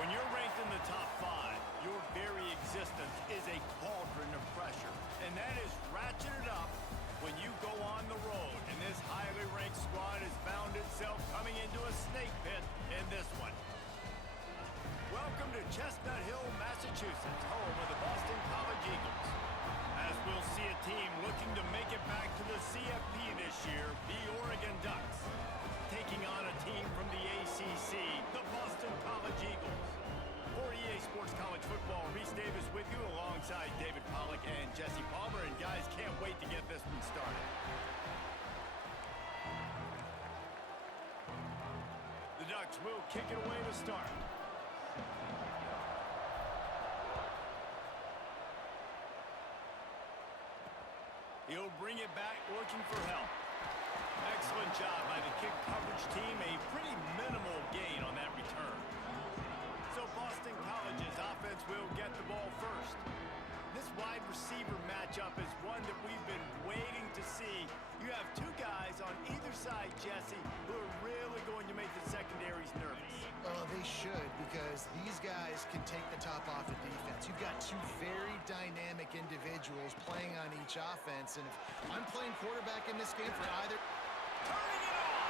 When you're ranked in the top 5, your very existence is a cauldron of pressure. And that is ratcheted up when you go on the road. And this highly ranked squad has found itself coming into a snake pit in this one. Welcome to Chestnut Hill, Massachusetts, home of the Boston College Eagles. As we'll see a team looking to make it back to the CFP this year, the Oregon Ducks, taking on a team from the ACC, the Boston College Eagles. For EA Sports College Football, Reese Davis with you alongside David Pollack and Jesse Palmer. And guys, can't wait to get this one started. The Ducks will kick it away to start. He'll bring it back looking for help. Excellent job by the kick coverage team. A pretty minimal gain on that return. So Boston College's offense will get the ball first. This wide receiver matchup is one that we've been waiting to see. You have two guys on either side, Jesse, who are really going to make the secondaries nervous. Oh, they should, because these guys can take the top off the defense. You've got two very dynamic individuals playing on each offense, and if I'm playing quarterback in this game for either... Turning it on!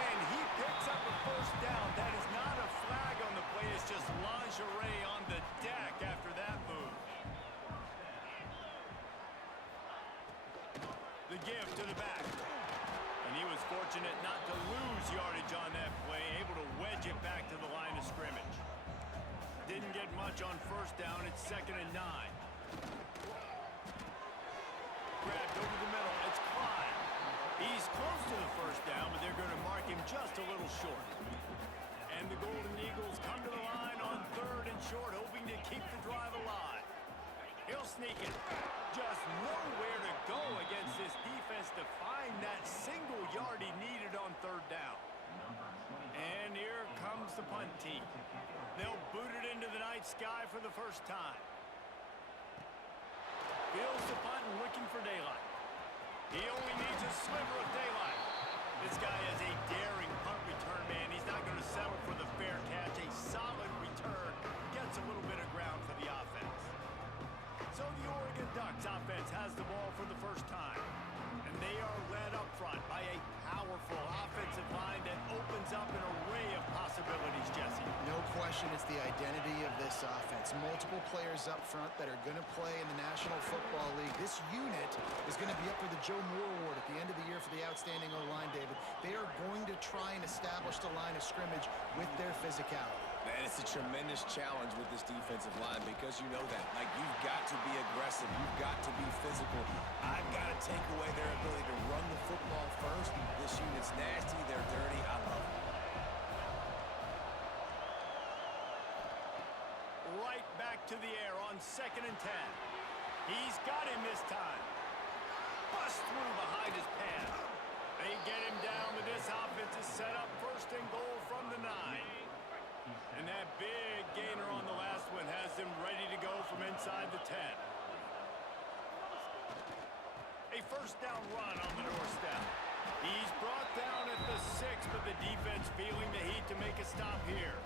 And he picks up a first down. That is not a flag on the play. It's just lingerie on the deck after that move. The give to the back. And he was fortunate not to lose yardage on that play, able to wedge it back to the line of scrimmage. Didn't get much on first down. It's 2nd and 9. Grabbed over the middle. It's Clyde. He's close to the first down, but they're going to mark him just a little short. And the Golden Eagles come to the line on 3rd and short, hoping to keep the drive alive. He'll sneak it. Just nowhere to go against this defense to find that single yard he needed on 3rd down. And here comes the punt team. They'll boot it into the night sky for the first time. Fields the punt and looking for daylight. He only needs a sliver of daylight. This guy is a daring punt return man. He's not going to settle for the fair catch. A solid return gets a little bit of ground for the offense. So the Oregon Ducks offense has the ball for the first time. And they are led up front by a powerful offensive line that opens up an array of possibilities, Jesse. No question it's the identity of this offense. Multiple players up front that are going to play in the National Football League. This unit is going to be up for the Joe Moore Award at the end of the year for the outstanding O-line, David. They are going to try and establish the line of scrimmage with their physicality. Man, it's a tremendous challenge with this defensive line because you know that. Like, you've got to be aggressive. You've got to be physical. I've got to take away their ability to run the football first. This unit's nasty. They're dirty. I love it. Right back to the air on 2nd and 10. He's got him this time. Bust through behind his pass. They get him down, but this offense is set up 1st and goal from the 9. And that big gainer on the last one has them ready to go from inside the 10. A 1st down run on the doorstep. He's brought down at the 6, but the defense feeling the heat to make a stop here.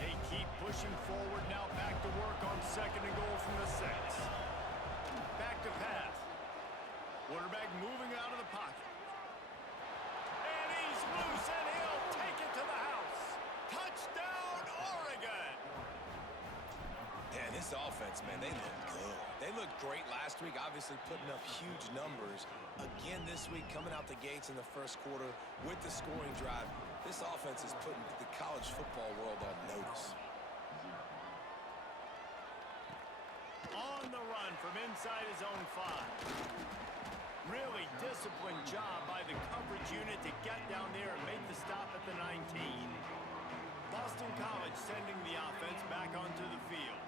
They keep pushing forward, now back to work on 2nd and goal from the 6. Back to pass. Quarterback moving out of the pocket. And he's loose, and he'll take it to the house. Touchdown, Oregon! Yeah, this offense, man, they look good. They looked great last week, obviously putting up huge numbers. Again this week, coming out the gates in the 1st quarter with the scoring drive. This offense is putting the college football world on notice. On the run from inside his own 5. Really disciplined job by the coverage unit to get down there and make the stop at the 19. Boston College sending the offense back onto the field.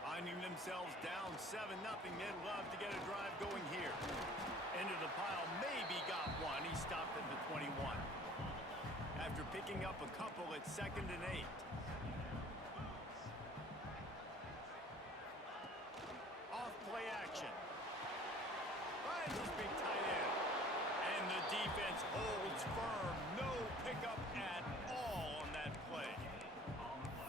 Finding themselves down 7-0, they'd love to get a drive going here. Into the pile, maybe got one. He stopped at the 21. After picking up a couple at 2nd and 8. Off play action. Finds his big tight end. And the defense holds firm. No pickup at all on that play.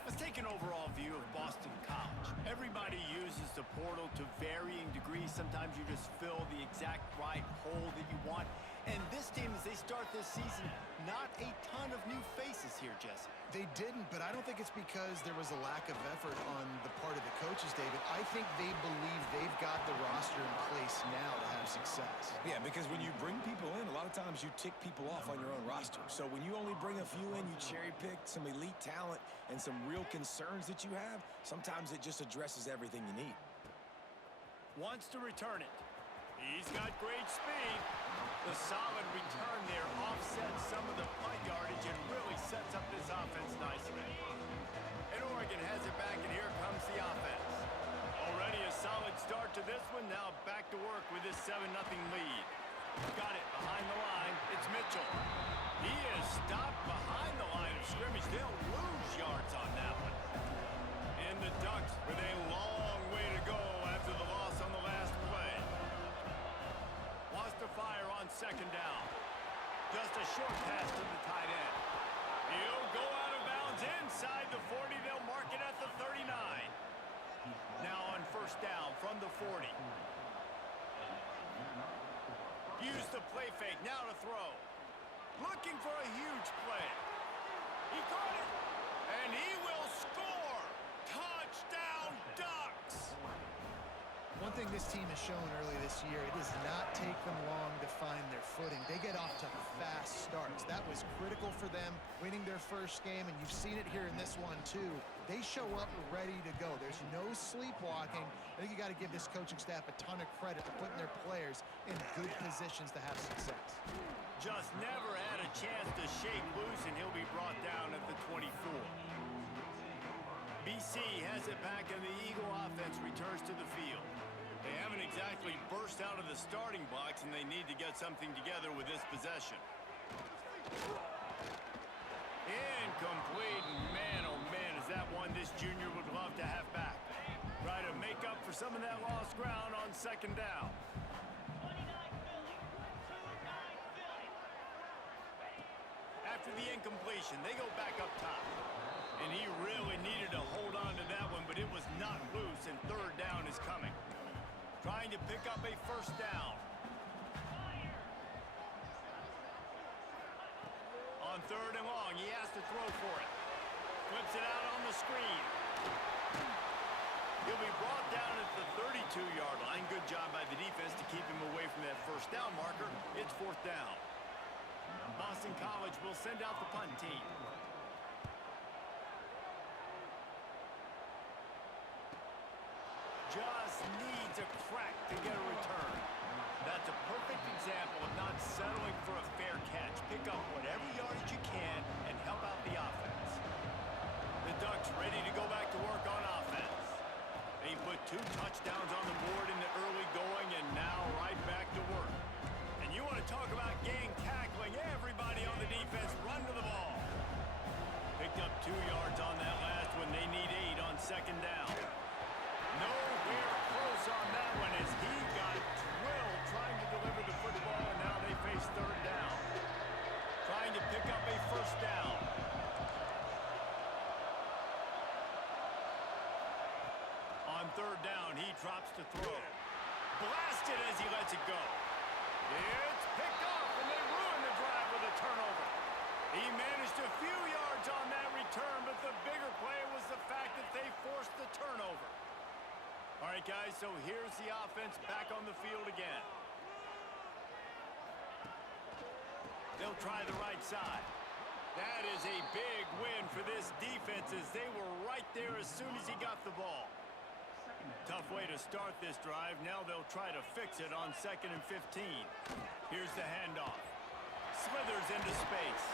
Let's take an overall view of Boston College. Everybody uses the portal to varying degrees. Sometimes you just fill the exact right hole that you want. And this team, as they start this season, not a ton of new faces here, Jesse. They didn't, but I don't think it's because there was a lack of effort on the part of the coaches, David. I think they believe they've got the roster in place now to have success. Yeah, because when you bring people in, a lot of times you tick people off on your own roster. So when you only bring a few in, you cherry-pick some elite talent and some real concerns that you have, sometimes it just addresses everything you need. Wants to return it. He's got great speed. The solid return there offsets some of the punt yardage and really sets up this offense nicely. And Oregon has it back, and here comes the offense. Already a solid start to this one. Now back to work with this 7-0 lead. Got it behind the line. It's Mitchell. He is stopped behind the line of scrimmage. They'll lose yards on that one. And the Ducks with a long way to go after the loss on the last play. Wants to fire on 2nd down. Just a short pass to the tight end. He'll go out of bounds inside the 40. They'll mark it at the 39. Now on 1st down from the 40. Use the play fake. Now to throw. Looking for a huge play. He caught it. And he will score. Touchdown, Ducks. One thing this team has shown early this year, it does not take them long to find their footing. They get off to fast starts. That was critical for them winning their 1st game, and you've seen it here in this one too. They show up ready to go. There's no sleepwalking. I think you got to give this coaching staff a ton of credit for putting their players in good positions to have success. Just never had a chance to shake loose, and he'll be brought down at the 24. BC has it back, and the Eagle offense returns to the field. They haven't exactly burst out of the starting blocks, and they need to get something together with this possession. Incomplete. Man, oh man, is that one this junior would love to have back. Try to make up for some of that lost ground on 2nd down. after the incompletion. They go back up top. And he really needed to hold on to that one, but it was not loose, and third down is coming. Trying to pick up a first down. On third and long, he has to throw for it. Flips it out on the screen. He'll be brought down at the 32-yard line. Good job by the defense to keep him away from that first down marker. It's fourth down. Boston College will send out the punt team. Just needs a crack to get a return. That's a perfect example of not settling for a fair catch. Pick up whatever yardage you can and help out the offense. The Ducks ready to go back to work on offense. They put 2 touchdowns on the board in the early going and now right back to work. And you want to talk about gang tackling, everybody on the defense run to the ball. Picked up 2 yards on that last one. They need 8 on second down. Nowhere close on that one as he got drilled trying to deliver the football, and now they face third down. Trying to pick up a first down. On third down, he drops to throw. Blasted as he lets it go. It's picked off, and they ruin the drive with a turnover. He managed a few yards on that return, but the bigger play was the fact that they forced the turnover. All right, guys, so here's the offense back on the field again. They'll try the right side. That is a big win for this defense as they were right there as soon as he got the ball. Tough way to start this drive. Now they'll try to fix it on 2nd and 15. Here's the handoff. Slithers into space.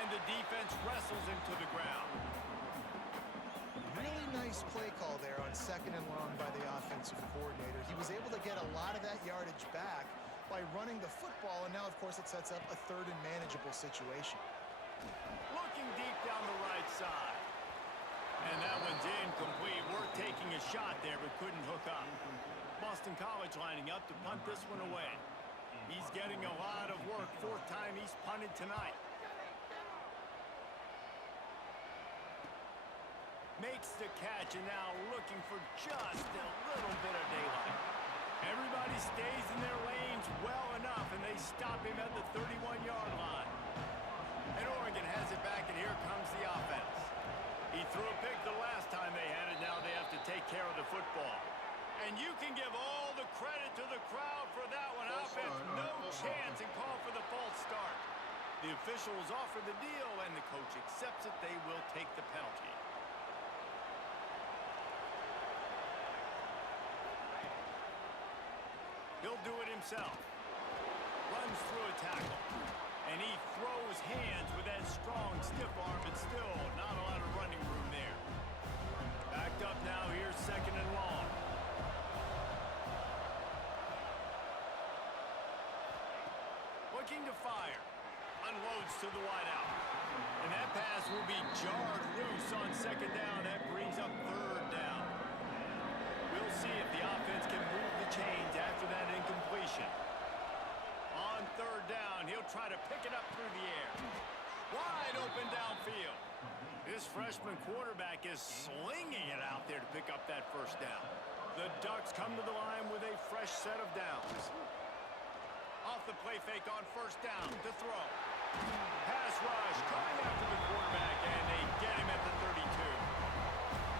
And the defense wrestles him to the ground. Really nice play call there on 2nd and long by the offensive coordinator. He was able to get a lot of that yardage back by running the football, and now, of course, it sets up a 3rd and manageable situation. Looking deep down the right side. And that one's incomplete. Worth taking a shot there, but couldn't hook up. Boston College lining up to punt this one away. He's getting a lot of work. 4th time he's punted tonight. Makes the catch, and now looking for just a little bit of daylight. Everybody stays in their lanes well enough, and they stop him at the 31-yard line. And Oregon has it back, and here comes the offense. He threw a pick the last time they had it. Now they have to take care of the football. And you can give all the credit to the crowd for that one. Offense, no chance, and call for the false start. The officials offer the deal, and the coach accepts it. They will take the penalty. He'll do it himself. Runs through a tackle. And he throws hands with that strong, stiff arm, but still not a lot of running room there. Backed up now, here's 2nd and long. Looking to fire. Unloads to the wideout. And that pass will be jarred loose on 2nd down. That brings up 3rd down. We'll see if the offense can move the chains after that incompletion. On 3rd down, he'll try to pick it up through the air. Wide open downfield. This freshman quarterback is slinging it out there to pick up that first down. The Ducks come to the line with a fresh set of downs. Off the play fake on 1st down to throw. Pass rush, coming after the quarterback, and they get him at the 32.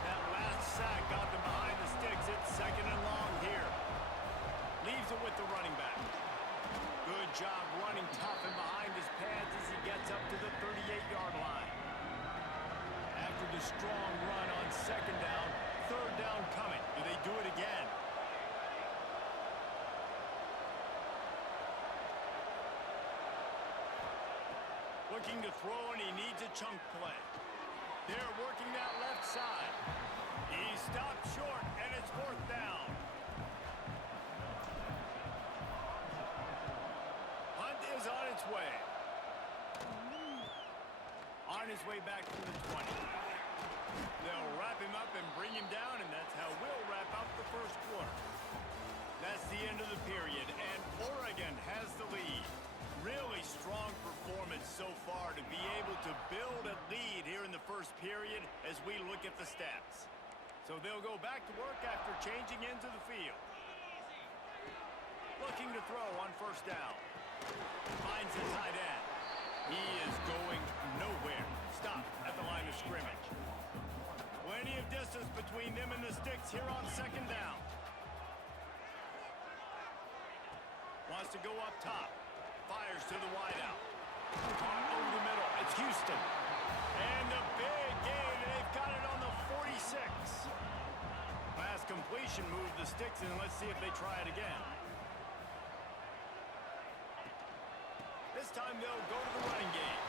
That last sack got them behind the sticks. It's 2nd and long here. Leaves it with the running back. Good job running tough and behind his pads as he gets up to the 38-yard line. After the strong run on 2nd down, 3rd down coming. Do they do it again? Looking to throw, and he needs a chunk play. They're working that left side. He stopped short, and it's 4th down. Hunt is on its way. On his way back to the 20. They'll wrap him up and bring him down, and that's how we'll wrap up the 1st quarter. That's the end of the period, and Oregon has the lead. Really strong performance. so far to be able to build a lead here in the first period as we look at the stats. So they'll go back to work after changing into the field. Looking to throw on first down. Finds a tight end. He is going nowhere. Stop at the line of scrimmage. Plenty of distance between them and the sticks here on second down. Wants to go up top. Fires to the wideout. Caught over the middle. It's Houston. And the big gain. They've got it on the 46. Pass completion moved the sticks, and let's see if they try it again. This time they'll go to the running game.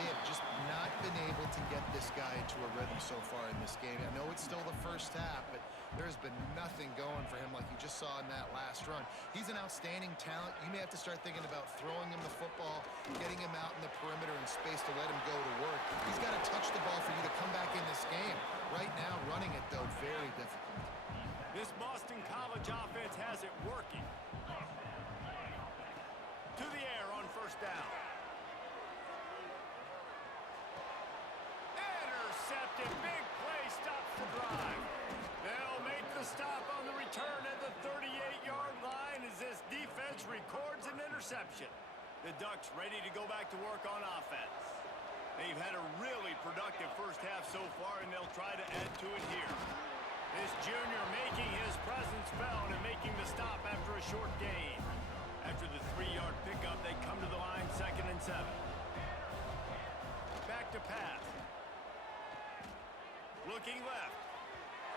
They have just not been able to get this guy into a rhythm so far in this game. I know it's still the first half, but there's been nothing going for him like you just saw in that last run. He's an outstanding talent. You may have to start thinking about throwing him the football, getting him out in the perimeter and space to let him go to work. He's got to touch the ball for you to come back in this game. Right now, running it, though, very difficult. This Boston College offense has it working. To the air on first down. Intercepted. Big play. Stops the drive. They'll make the stop on the return at the 38-yard line as this defense records an interception. The Ducks ready to go back to work on offense. They've had a really productive first half so far, and they'll try to add to it here. This junior making his presence felt and making the stop after a short gain. After the 3-yard pickup, they come to the line, 2nd and 7. Back to pass. Looking left.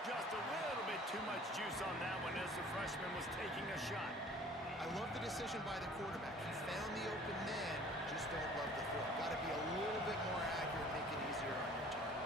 Just a little bit too much juice on that one as the freshman was taking a shot. I love the decision by the quarterback. He found the open man, just don't love the throw. Got to be a little bit more accurate, make it easier on your target.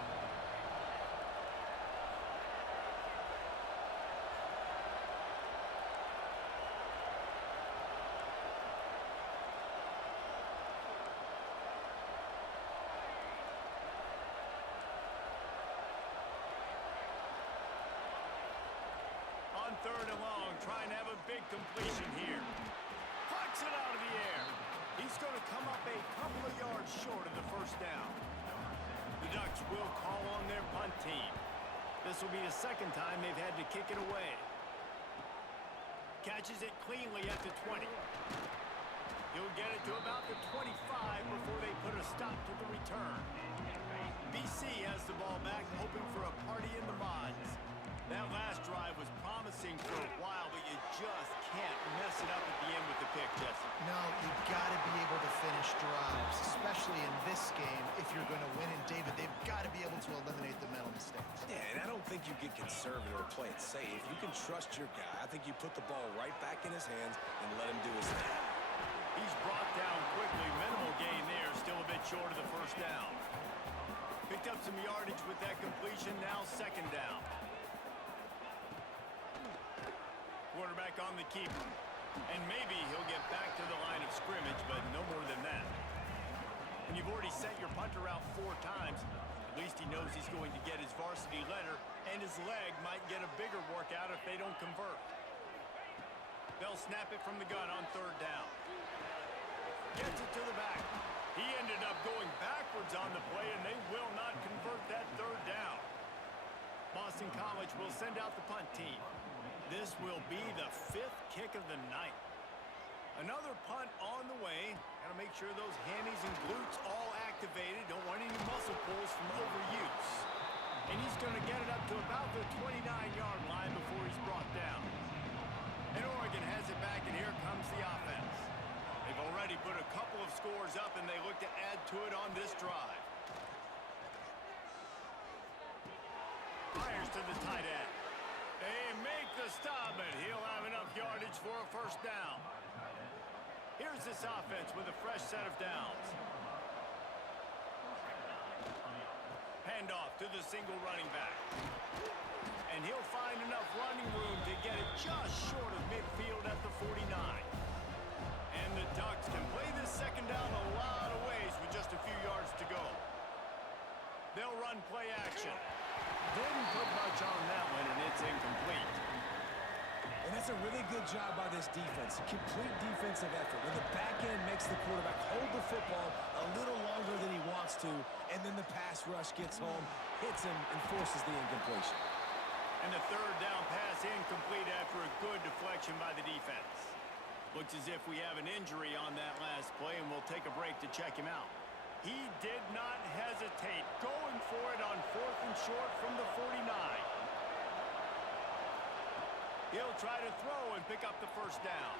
On 3rd and long, trying to have a big completion here. Plucks it out of the air. He's going to come up a couple of yards short of the first down. The Ducks will call on their punt team. This will be the 2nd time they've had to kick it away. Catches it cleanly at the 20. He'll get it to about the 25 before they put a stop to the return. BC has the ball back, hoping for a party in the mods. That last drive was promising for a while, but you just can't mess it up at the end with the pick, Jesse. No, you've got to be able to finish drives, especially in this game if you're going to win. And, David, they've got to be able to eliminate the mental mistakes. Yeah, and I don't think you get conservative or play it safe. You can trust your guy. I think you put the ball right back in his hands and let him do his thing. He's brought down quickly. Minimal gain there, still a bit short of the first down. Picked up some yardage with that completion, now 2nd down. Quarterback on the keeper. And maybe he'll get back to the line of scrimmage, but no more than that. When you've already sent your punter out 4 times, at least he knows he's going to get his varsity letter, and his leg might get a bigger workout if they don't convert. They'll snap it from the gun on 3rd down. Gets it to the back. He ended up going backwards on the play, and they will not convert that 3rd down. Boston College will send out the punt team. This will be the 5th kick of the night. Another punt on the way. Got to make sure those hammies and glutes all activated. Don't want any muscle pulls from overuse. And he's going to get it up to about the 29-yard line before he's brought down. And Oregon has it back, and here comes the offense. They've already put a couple of scores up, and they look to add to it on this drive. Fires to the tight end. They make the stop, but he'll have enough yardage for a first down. Here's this offense with a fresh set of downs. Handoff to the single running back. And he'll find enough running room to get it just short of midfield at the 49. And the Ducks can play this 2nd down a lot of ways with just a few yards to go. They'll run play action. Didn't put much on that one, and it's incomplete. And that's That's a really good job by this defense. Complete defensive effort. When the back end makes the quarterback hold the football a little longer than he wants to, and then the pass rush gets home, hits him, and forces the incompletion. And the third down pass incomplete after a good deflection by the defense. Looks as if we have an injury on that last play, and we'll take a break to check him out. He did not hesitate, going for it on 4th and short from the 49. He'll try to throw and pick up the first down.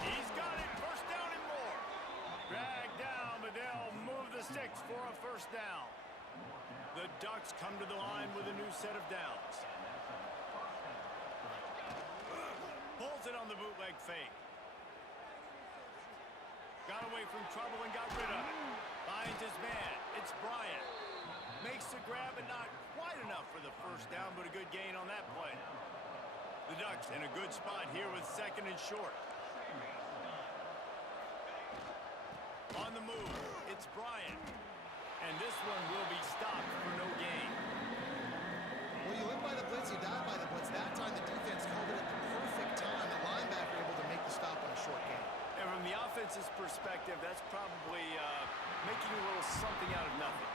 He's got it, first down and more. Dragged down, but they'll move the sticks for a first down. The Ducks come to the line with a new set of downs. Pulls it on the bootleg fake. Got away from trouble and got rid of it. Finds his man. It's Bryant. Makes the grab, but not quite enough for the first down, but a good gain on that play. The Ducks in a good spot here with 2nd and short. On the move, it's Bryant. And this one will be stopped for no gain. Well, you live by the blitz, you die by the blitz. That time the defense called it at the perfect time. The linebacker able to make the stop on a short gain. And from the offense's perspective, that's probably making a little something out of nothing.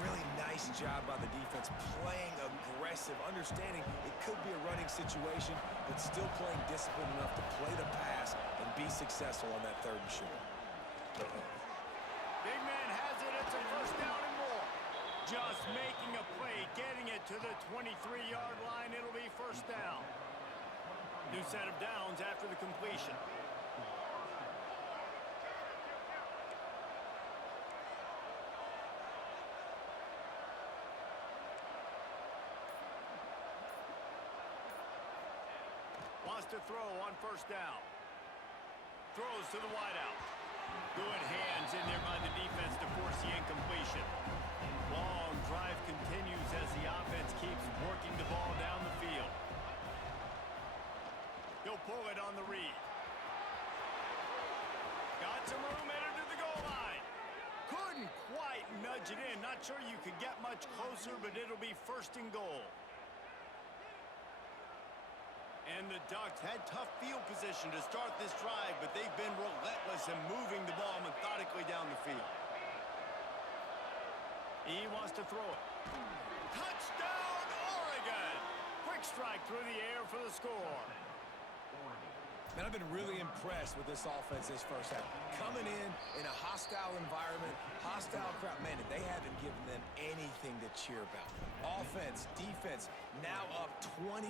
Really nice job by the defense, playing aggressive, understanding it could be a running situation, but still playing disciplined enough to play the pass and be successful on that 3rd and short. Big man has it. It's a first down and more. Just making a play, getting it to the 23-yard line. It'll be first down. New set of downs after the completion. Wants to throw on first down. Throws to the wideout. Good hands in there by the defense to force the incompletion. Long drive continues as the offense keeps working the ball down the field. He'll pull it on the read. Got some room headed to the goal line. Couldn't quite nudge it in. Not sure you could get much closer, but it'll be 1st and goal. And the Ducks had tough field position to start this drive, but they've been relentless in moving the ball methodically down the field. He wants to throw it. Touchdown, Oregon! Quick strike through the air for the score. Man, I've been really impressed with this offense this first half. Coming in a hostile environment, hostile crowd. Man, they haven't given them anything to cheer about. Offense, defense, now up 20-0,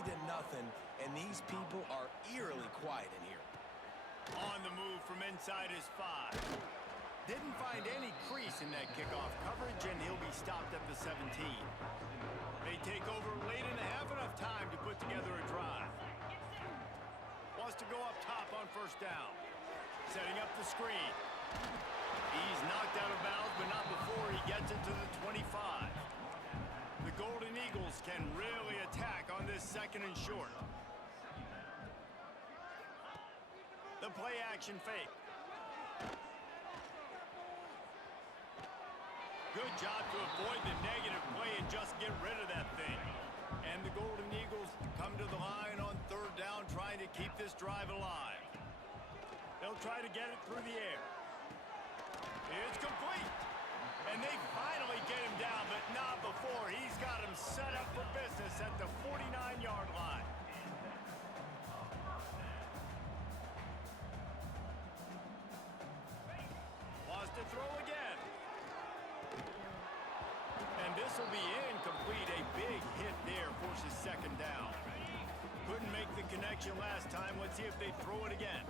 and these people are eerily quiet in here. On the move from inside his 5. Didn't find any crease in that kickoff coverage, and he'll be stopped at the 17. They take over late in the half, enough time to put together a drive. Wants to go up top on first down. Setting up the screen. He's knocked out of bounds, but not before he gets it to the 25. The Golden Eagles can really attack on this 2nd and short. The play-action fake. Good job to avoid the negative play and just get rid of that thing. And the Golden Eagles come to the line on 3rd down, trying to keep this drive alive. They'll try to get it through the air. It's complete. And they finally get him down, but not before. He's got him set up for business at the 49-yard line. Wants to throw again. And this will be incomplete. A big hit there forces 2nd down. Couldn't make the connection last time. Let's see if they throw it again.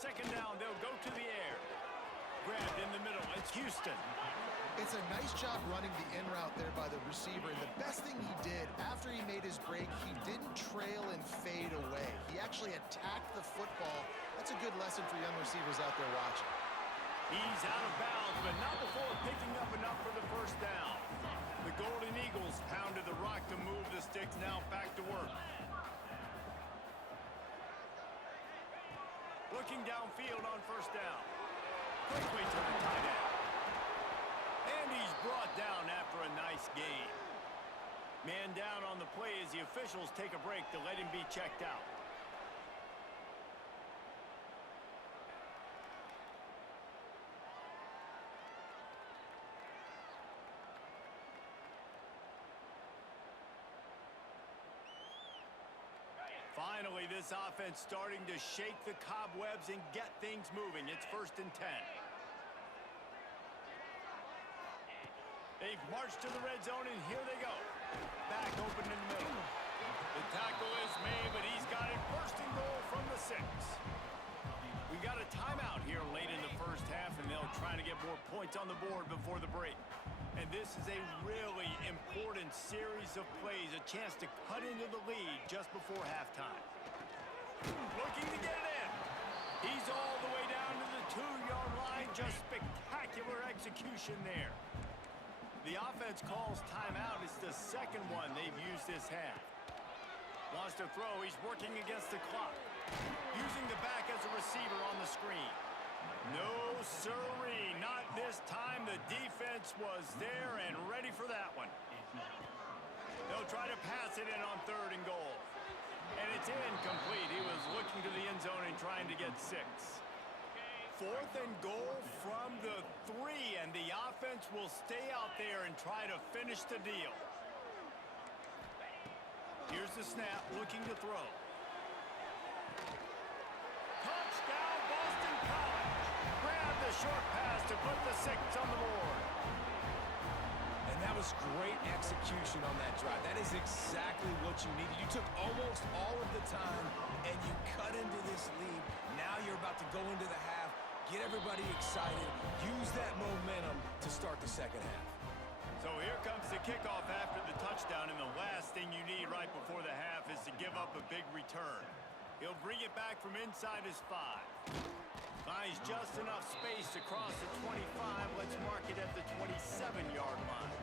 2nd down, they'll go to the air. Grabbed in the middle. It's Houston. It's a nice job running the in route there by the receiver. And the best thing he did after he made his break, he didn't trail and fade away. He actually attacked the football. That's a good lesson for young receivers out there watching. He's out of bounds, but not before picking up enough for the first down. The Golden Eagles pounded the rock to move the sticks, now back to work. Looking downfield on first down. Quickly to the tight end. And he's brought down after a nice gain. Man down on the play as the officials take a break to let him be checked out. Finally, this offense starting to shake the cobwebs and get things moving. It's 1st and 10. They've marched to the red zone, and here they go. Back open in the middle. The tackle is made, but he's got it 1st and goal from the 6. We got a timeout here late in the first half, and they'll try to get more points on the board before the break. And this is a really important series of plays, a chance to cut into the lead just before halftime. Looking to get it in. He's all the way down to the 2-yard line. Just spectacular execution there. The offense calls timeout. It's the 2nd one they've used this half. Wants to throw. He's working against the clock. Using the back as a receiver on the screen. No, sirree. Not this time. The defense was there and ready for that one. They'll try to pass it in on 3rd and goal. And it's incomplete. He was looking to the end zone and trying to get 6. 4th and goal from the 3, and the offense will stay out there and try to finish the deal. Here's the snap, looking to throw. Touchdown, Boston College. Grab the short pass to put the 6 on the board. And that was great execution on that drive. That is exactly what you needed. You took almost all of the time, and you cut into this lead. Now you're about to go into the half. Get everybody excited. Use that momentum to start the 2nd half. So here comes the kickoff after the touchdown, and the last thing you need right before the half is to give up a big return. He'll bring it back from inside his 5. Finds just enough space to cross the 25. Let's mark it at the 27-yard line.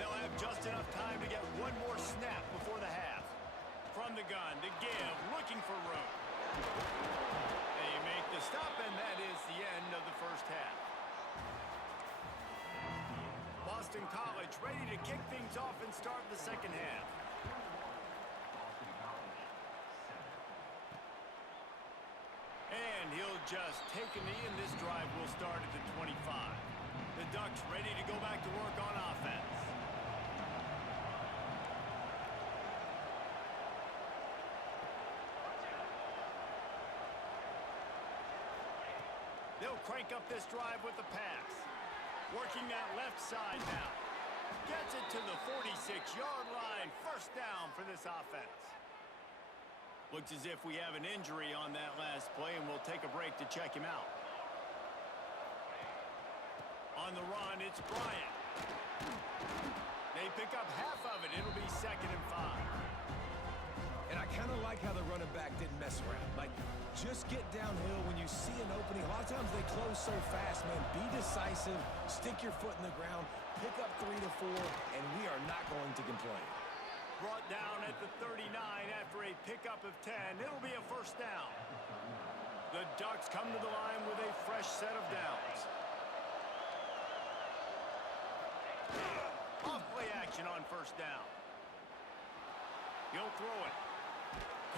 They'll have just enough time to get one more snap before the half. From the gun, the give, looking for room. They make the stop, and that is the end of the first half. Boston College ready to kick things off and start the 2nd half. And he'll just take a knee, and this drive will start at the 25. The Ducks ready to go back to work on offense. They'll crank up this drive with the pass. Working that left side now. Gets it to the 46-yard line. 1st down for this offense. Looks as if we have an injury on that last play, and we'll take a break to check him out. On the run, it's Bryant. They pick up half of it. It'll be 2nd and 5. And I kind of like how the running back didn't mess around. Like, just get downhill when you see an opening. A lot of times they close so fast, man. Be decisive, stick your foot in the ground, pick up 3 to 4, and we are not going to complain. Brought down at the 39 after a pickup of 10. It'll be a 1st down. The Ducks come to the line with a fresh set of downs. Off-play action on 1st down. He'll throw it.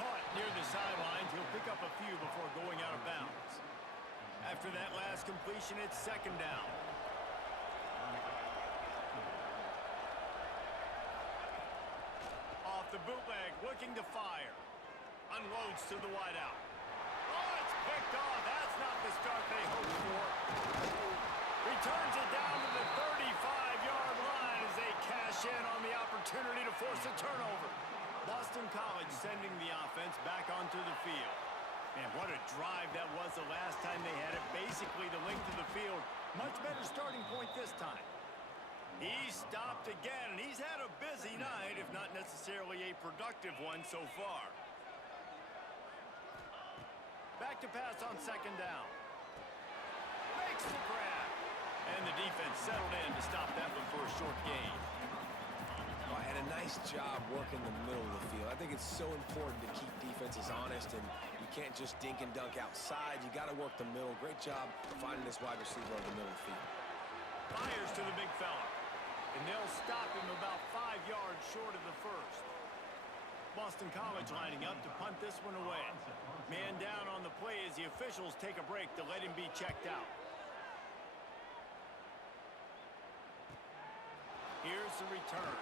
Caught near the sidelines. He'll pick up a few before going out of bounds. After that last completion, it's 2nd down. Off the bootleg, looking to fire. Unloads to the wideout. Oh, it's picked off. That's not the start they hoped for. Returns it down to the 35-yard line as they cash in on the opportunity to force a turnover. Boston College sending the offense back onto the field. Man, what a drive that was the last time they had it. Basically the length of the field. Much better starting point this time. He stopped again, and he's had a busy night, if not necessarily a productive one so far. Back to pass on 2nd down. Makes the grab. And the defense settled in to stop that one for a short gain. And a nice job working the middle of the field. I think it's so important to keep defenses honest, and you can't just dink and dunk outside. You got to work the middle. Great job finding this wide receiver over the middle of the field. Fires to the big fella. and they'll stop him about 5 yards short of the first. Boston College lining up to punt this one away. Man down on the play as the officials take a break to let him be checked out. Here's the return.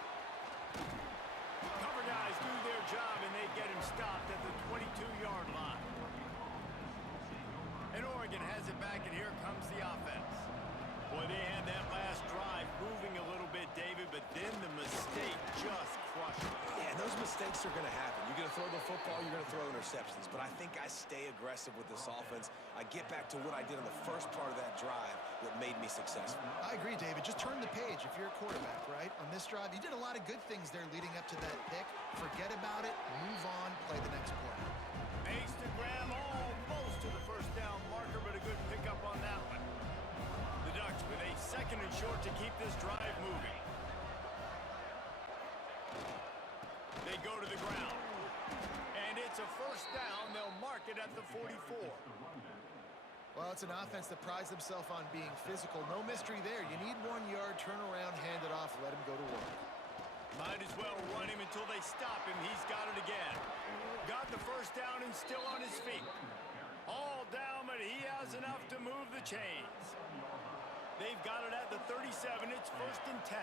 Cover guys do their job, and they get him stopped at the 22-yard line. And Oregon has it back, and here comes the offense. Boy, they had that last drive moving a little bit, David, but then the mistake just crushed them. Yeah, those mistakes are going to happen. You're going to throw the football, you're going to throw interceptions. But I think I stay aggressive with this offense. I get back to what I did in the first part of that drive that made me successful. I agree, David. Just turn the page if you're a quarterback, right? On this drive, you did a lot of good things there leading up to that pick. Forget about it, move on, play the next play. Makes the grab almost to the first down marker, but a good pickup on that one. The Ducks with a 2nd and short to keep this drive moving. They go to the ground. And it's a first down. They'll mark it at the 44. Well, it's an offense that prides themselves on being physical. No mystery there. You need 1 yard, turn around, hand it off, let him go to work. Might as well run him until they stop him. He's got it again. Got the first down and still on his feet. All down, but he has enough to move the chains. They've got it at the 37. It's 1st and 10.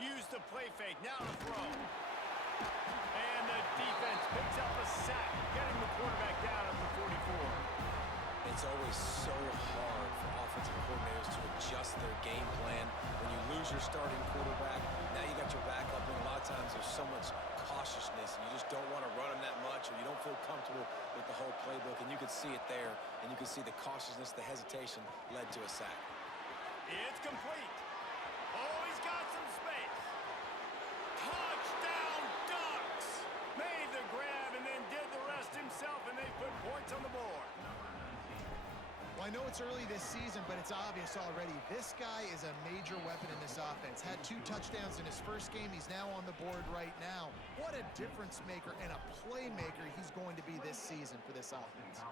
Use the play fake. Now to throw. And the defense picks up a sack, getting the quarterback down at the 44. It's always so hard for offensive coordinators to adjust their game plan. When you lose your starting quarterback, now you got your backup, and a lot of times there's so much cautiousness, and you just don't want to run them that much, or you don't feel comfortable with the whole playbook, and you can see it there, and you can see the cautiousness, the hesitation led to a sack. It's complete. Oh, he's got some space. Touchdown, Ducks! Made the grab and then did the rest himself, and they put points on the board. Well, I know it's early this season, but it's obvious already. This guy is a major weapon in this offense. Had 2 touchdowns in his first game. He's now on the board right now. What a difference maker and a playmaker he's going to be this season for this offense.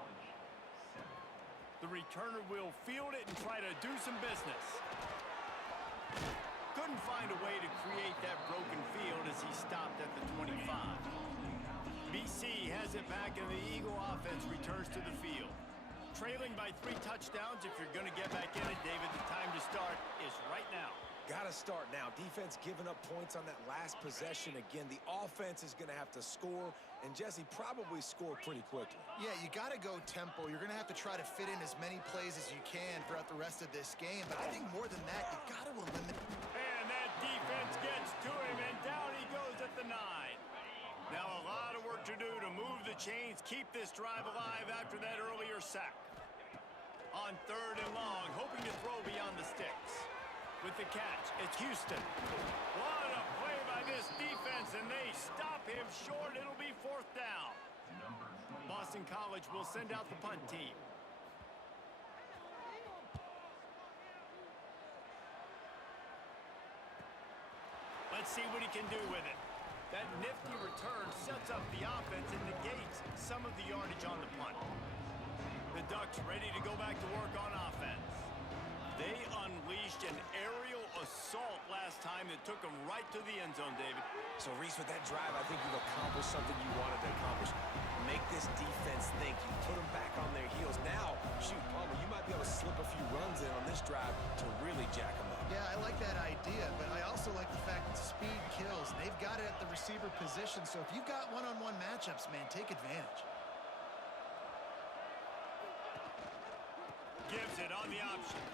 The returner will field it and try to do some business. Couldn't find a way to create that broken field as he stopped at the 25. BC has it back, and the Eagle offense returns to the field. Trailing by 3 touchdowns. If you're going to get back in it, David, the time to start is right now. Got to start now. Defense giving up points on that last possession. Again, the offense is going to have to score, and Jesse probably score pretty quickly. Yeah, you got to go tempo. You're going to have to try to fit in as many plays as you can throughout the rest of this game, but I think more than that, you got to eliminate. And that defense gets to him, and down he goes at the 9. Now a lot of work to do to move the chains, keep this drive alive after that earlier sack. On 3rd and long, hoping to throw beyond the sticks. With the catch, it's Houston. What a play by this defense, and they stop him short. It'll be 4th down. Boston College will send out the punt team. Let's see what he can do with it. That nifty return sets up the offense and negates some of the yardage on the punt. The Ducks ready to go back to work on offense. They unleashed an aerial assault last time that took them right to the end zone, David. So, Reese, with that drive, I think you've accomplished something you wanted to accomplish. Make this defense think. You put them back on their heels. Now, shoot, Palmer, you might be able to slip a few runs in on this drive to really jack them up. Yeah, I like that idea, but I also like the fact that speed kills. They've got it at the receiver position, so if you've got one-on-one matchups, man, take advantage. Gives it on the option.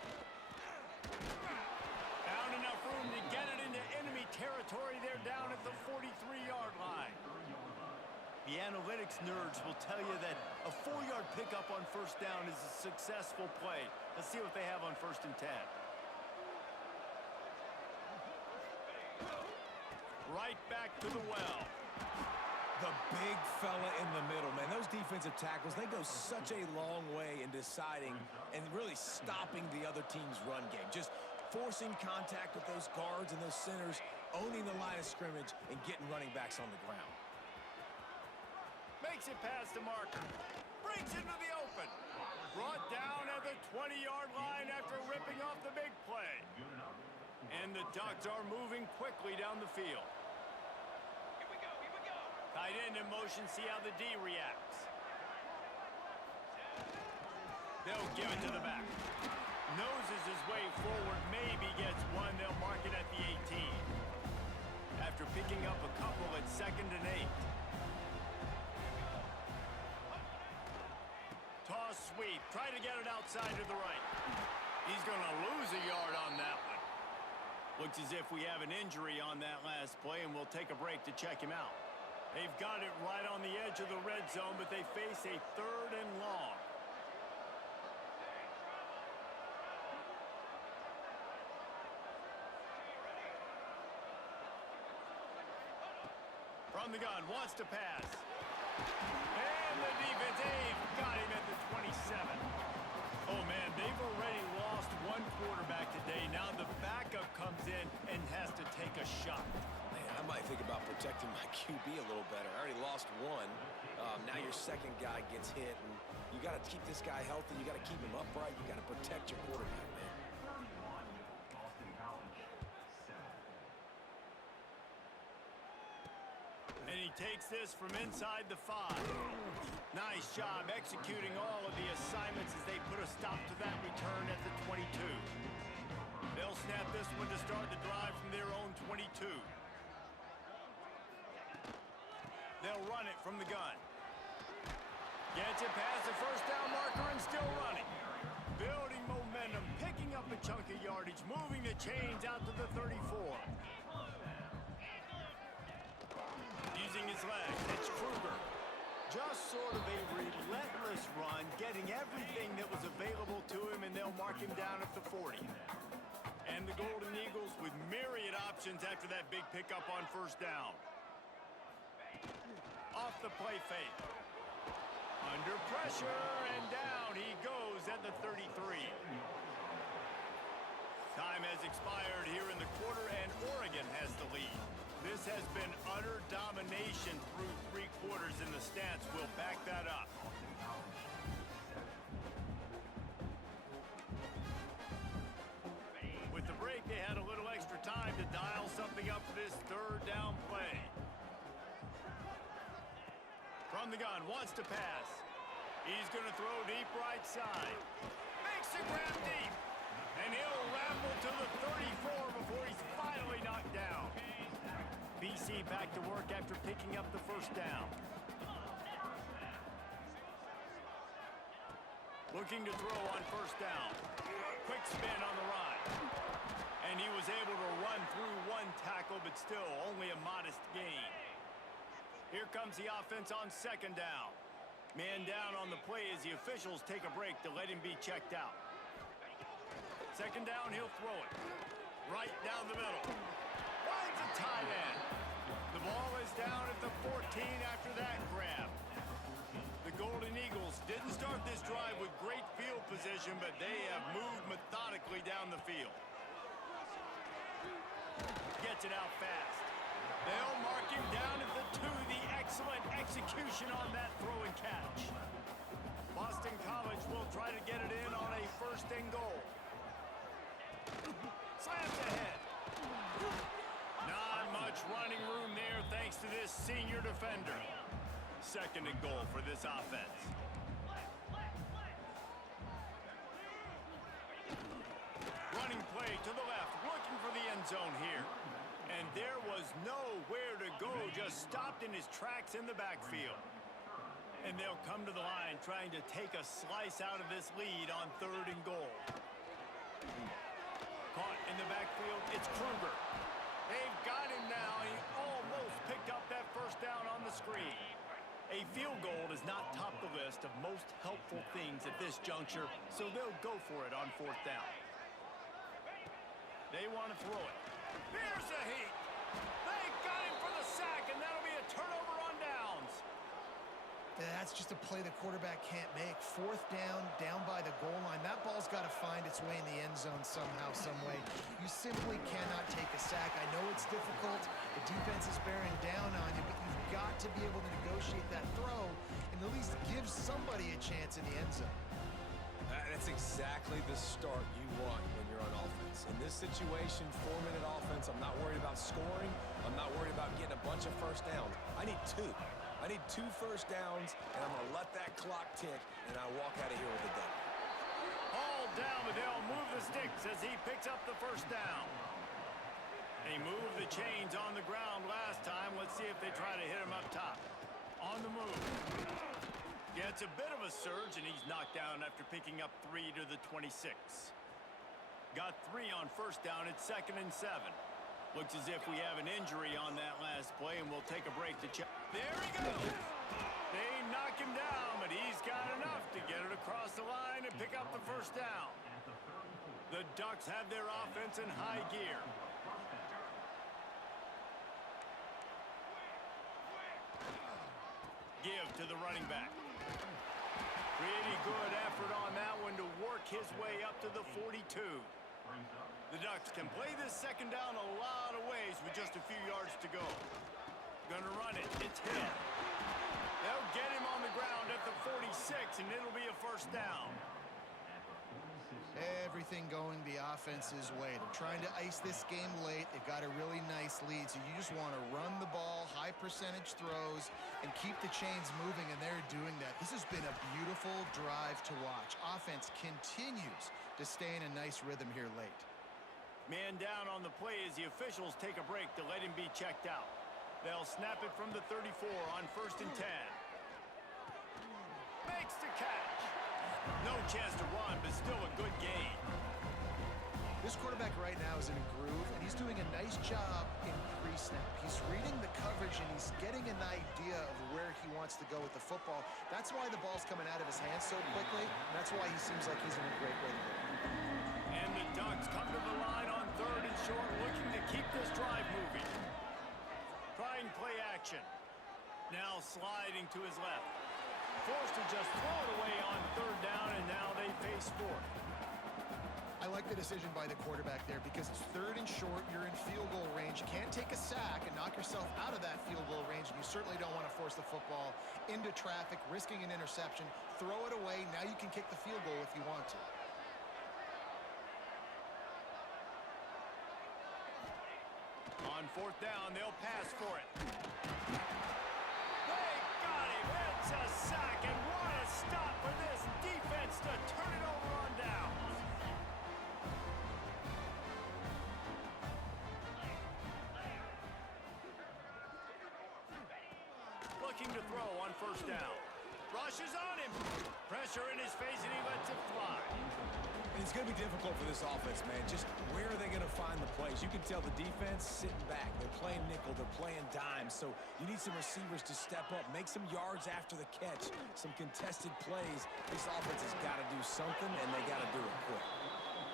Found enough room to get it into enemy territory. They're down at the 43-yard line. The analytics nerds will tell you that a 4-yard pickup on 1st down is a successful play. Let's see what they have on 1st and 10. Right back to the well. The big fella in the middle, man. Those defensive tackles, they go such a long way in deciding and really stopping the other team's run game. Just forcing contact with those guards and those centers, owning the line of scrimmage, and getting running backs on the ground. Makes it past the marker. Breaks into the open. Brought down at the 20-yard line after ripping off the big play. And the Ducks are moving quickly down the field. Here we go, here we go. Tight end in motion, see how the D reacts. They'll give it to the back. Noses his way forward, maybe gets one. They'll mark it at the 18. After picking up a couple at 2nd and 8. Toss sweep, try to get it outside to the right. He's going to lose a yard on that one. Looks as if we have an injury on that last play, and we'll take a break to check him out. They've got it right on the edge of the red zone, but they face a 3rd and long. From the gun, wants to pass. And the defense, they've got him at the 27. Oh, man, they've already lost one quarterback today. Now the backup comes in and has to take a shot. Man, I might think about protecting my QB a little better. I already lost one. Now your second guy gets hit, and you got to keep this guy healthy. You got to keep him upright. You got to protect your quarterback, man. And he takes this from inside the 5. Nice job executing all of the assignments as they put a stop to that return at the 22. They'll snap this one to start the drive from their own 22. They'll run it from the gun. Gets it past the first down marker and still running. Building momentum, picking up a chunk of yardage, moving the chains out to the 34. Using his legs, it's Kruger. Just sort of a relentless run, getting everything that was available to him, and they'll mark him down at the 40. And the Golden Eagles with myriad options after that big pickup on first down. Off the play fake. Under pressure, and down he goes at the 33. Time has expired here in the quarter, and Oregon has the lead. This has been utter domination through 3 quarters, and the stats will back that up. With the break, they had a little extra time to dial something up for this 3rd down play. From the gun, wants to pass. He's going to throw deep right side. Makes the grab deep. And he'll ramble to the 34 before he's finally knocked down. BC back to work after picking up the first down. Looking to throw on first down. Quick spin on the ride. And he was able to run through 1 tackle, but still only a modest gain. Here comes the offense on 2nd down. Man down on the play as the officials take a break to let him be checked out. 2nd down, he'll throw it. Right down the middle. Finds a tight end. The ball is down at the 14 after that grab. The Golden Eagles didn't start this drive with great field position, but they have moved methodically down the field. Gets it out fast. They'll mark him down at the 2. The excellent execution on that throw and catch. Boston College will try to get it in on a 1st and goal. Slams ahead. Not much running room there thanks to this senior defender. 2nd and goal for this offense. Running play to the left, looking for the end zone here. And there was nowhere to go, just stopped in his tracks in the backfield. And they'll come to the line trying to take a slice out of this lead on 3rd and goal. Caught in the backfield, it's Kruger. They've got him now. He almost picked up that first down on the screen. A field goal does not top the list of most helpful things at this juncture, so they'll go for it on 4th down. They want to throw it. There's the heat. They got him for the sack, and that'll be a turnover on downs. That's just a play the quarterback can't make. 4th down, down by the goal line. That ball's got to find its way in the end zone somehow, some way. You simply cannot take a sack. I know it's difficult. The defense is bearing down on you, but you've got to be able to negotiate that throw and at least give somebody a chance in the end zone. That's exactly the start you want when you're on offense. In this situation, 4-minute offense, I'm not worried about scoring. I'm not worried about getting a bunch of first downs. I need 2. I need 2 first downs, and I'm going to let that clock tick, and I walk out of here with a W. All down, but they'll move the sticks as he picks up the first down. They moved the chains on the ground last time. Let's see if they try to hit him up top. On the move. Gets a bit of a surge, and he's knocked down after picking up 3 to the 26. Got 3 on first down. It's 2nd and 7. Looks as if we have an injury on that last play, and we'll take a break to check. There he goes. They knock him down, but he's got enough to get it across the line and pick up the first down. The Ducks have their offense in high gear. Give to the running back. Pretty good effort on that one to work his way up to the 42. The Ducks can play this second down a lot of ways with just a few yards to go. Gonna run it. It's hit. They'll get him on the ground at the 46, and it'll be a first down. Everything going the offense's way. They're trying to ice this game late. They've got a really nice lead, so you just want to run the ball, high percentage throws, and keep the chains moving, and they're doing that. This has been a beautiful drive to watch. Offense continues to stay in a nice rhythm here late. Man down on the play as the officials take a break to let him be checked out. They'll snap it from the 34 on 1st and 10. Makes the catch. No chance to run, but still a good gain. This quarterback right now is in a groove, and he's doing a nice job in pre-snap. He's reading the coverage, and he's getting an idea of where he wants to go with the football. That's why the ball's coming out of his hands so quickly, and that's why he seems like he's in a great way to go. And the Ducks come to the line on 3rd and short, looking to keep this drive moving. Trying play action. Now sliding to his left. Forced to just throw it away on 3rd down, and now they face 4th. I like the decision by the quarterback there because it's 3rd and short. You're in field goal range. You can't take a sack and knock yourself out of that field goal range, and you certainly don't want to force the football into traffic, risking an interception. Throw it away. Now you can kick the field goal if you want to. On 4th down, they'll pass for it. They got him. It's a sack, and what a stop for this defense to turn it over on down. Looking to throw on 1st down. Rushes on him. Pressure in his face, and he lets it fly. And it's going to be difficult for this offense, man. Just where are they going to find the plays? You can tell the defense sitting back. They're playing nickel. They're playing dime. So you need some receivers to step up, make some yards after the catch, some contested plays. This offense has got to do something, and they got to do it quick.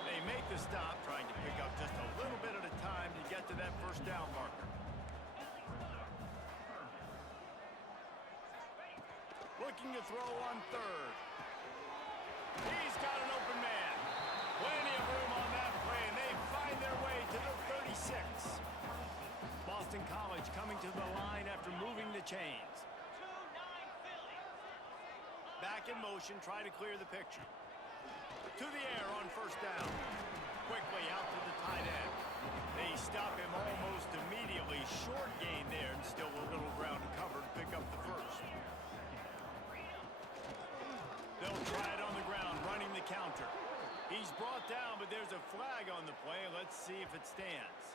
They make the stop, trying to pick up just a little bit at a time to get to that 1st down marker. Looking to throw on 3rd. He's got an open man. Plenty of room on that play, and they find their way to the 36. Boston College coming to the line after moving the chains. Back in motion, try to clear the picture. To the air on 1st down. Quickly out to the tight end. They stop him almost immediately. Short gain there, and still a little ground to cover to pick up the 1st. They'll try it on the ground, running the counter. He's brought down, but there's a flag on the play. Let's see if it stands.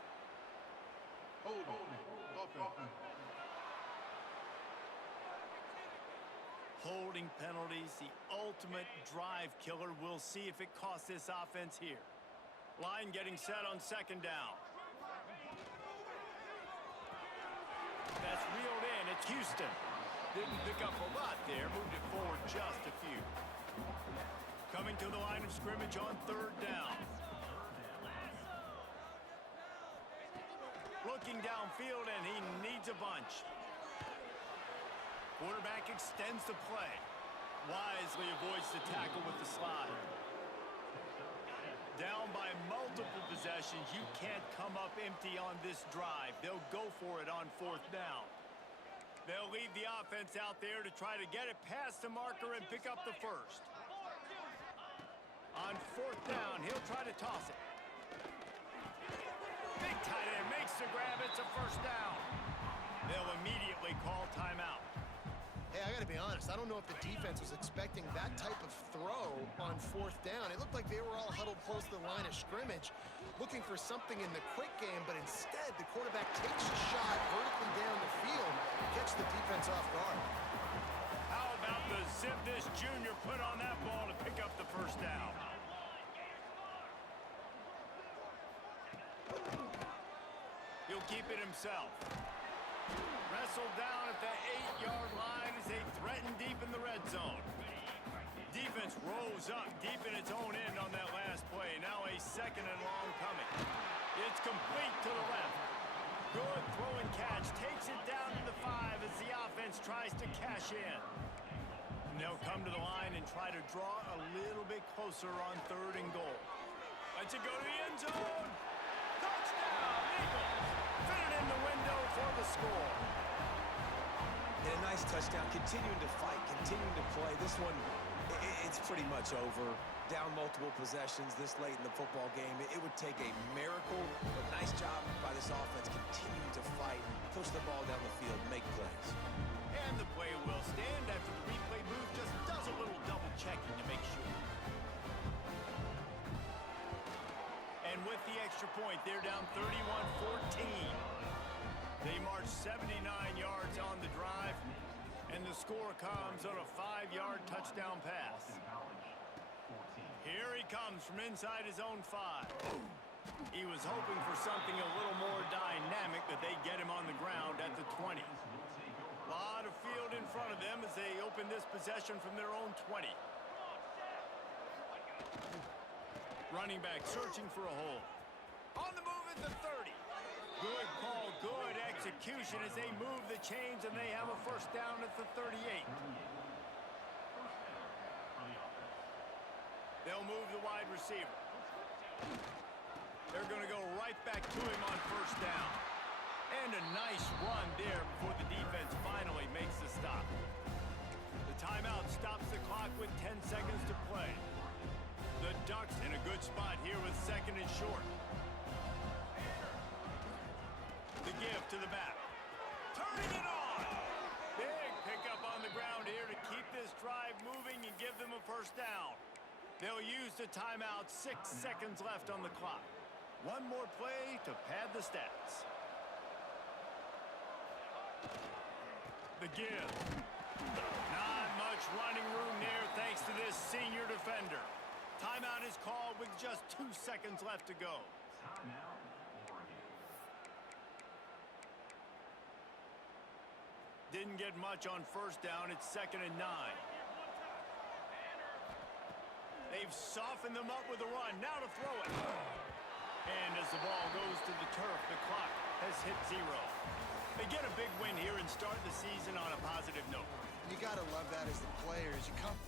Holding penalties, the ultimate drive killer. We'll see if it costs this offense here. Line getting set on 2nd down. That's reeled in. It's Houston. Didn't pick up a lot there. Moved it forward just a few. Coming to the line of scrimmage on 3rd down. Looking downfield, and he needs a bunch. Quarterback extends the play. Wisely avoids the tackle with the slide. Down by multiple possessions. You can't come up empty on this drive. They'll go for it on 4th down. They'll leave the offense out there to try to get it past the marker and pick up the 1st. On fourth down, he'll try to toss it. Big tight end makes the grab. It's a first down. They'll immediately call timeout. Hey, I got to be honest. I don't know if the defense was expecting that type of throw on fourth down. It looked like they were all huddled close to the line of scrimmage, looking for something in the quick game, but instead the quarterback takes a shot vertically down the field, gets the defense off guard. How about the zip this junior put on that ball to pick up the first down? He'll keep it himself. Wrestled down at the 8-yard line as they threaten deep in the red zone. Defense rose up deep in its own end on that last play. Now a second and long coming. It's complete to the left. Good throw and catch. Takes it down to the 5 as the offense tries to cash in. And they'll come to the line and try to draw a little bit closer on third and goal. Let's it go to the end zone. Touchdown, Eagles. Fit it in the window for the score. And a nice touchdown, continuing to fight, continuing to play. This one, it's pretty much over. Down multiple possessions this late in the football game. It would take a miracle, but nice job by this offense continuing to fight, push the ball down the field, make plays. And the play will stand after the replay booth just does a little double checking to make sure. And with the extra point, they're down 31-14. They march 79 yards on the drive, and the score comes on a 5-yard touchdown pass. Here he comes from inside his own 5. He was hoping for something a little more dynamic, but they get him on the ground at the 20. A lot of field in front of them as they open this possession from their own 20. Running back searching for a hole. On the move at the 30. Good call, good execution as they move the chains, and they have a first down at the 38. They'll move the wide receiver. They're going to go right back to him on first down. And a nice run there before the defense finally makes the stop. The timeout stops the clock with 10 seconds to play. The Ducks in a good spot here with second and short. The give to the back. Turning it on! Big pickup on the ground here to keep this drive moving and give them a first down. They'll use the timeout, 6 seconds left on the clock. One more play to pad the stats. The give. Not much running room there thanks to this senior defender. Timeout is called with just 2 seconds left to go. Didn't get much on first down. It's 2nd and 9. They've softened them up with a run. Now to throw it. And as the ball goes to the turf, the clock has hit 0. They get a big win here and start the season on a positive note. You got to love that as the players. You come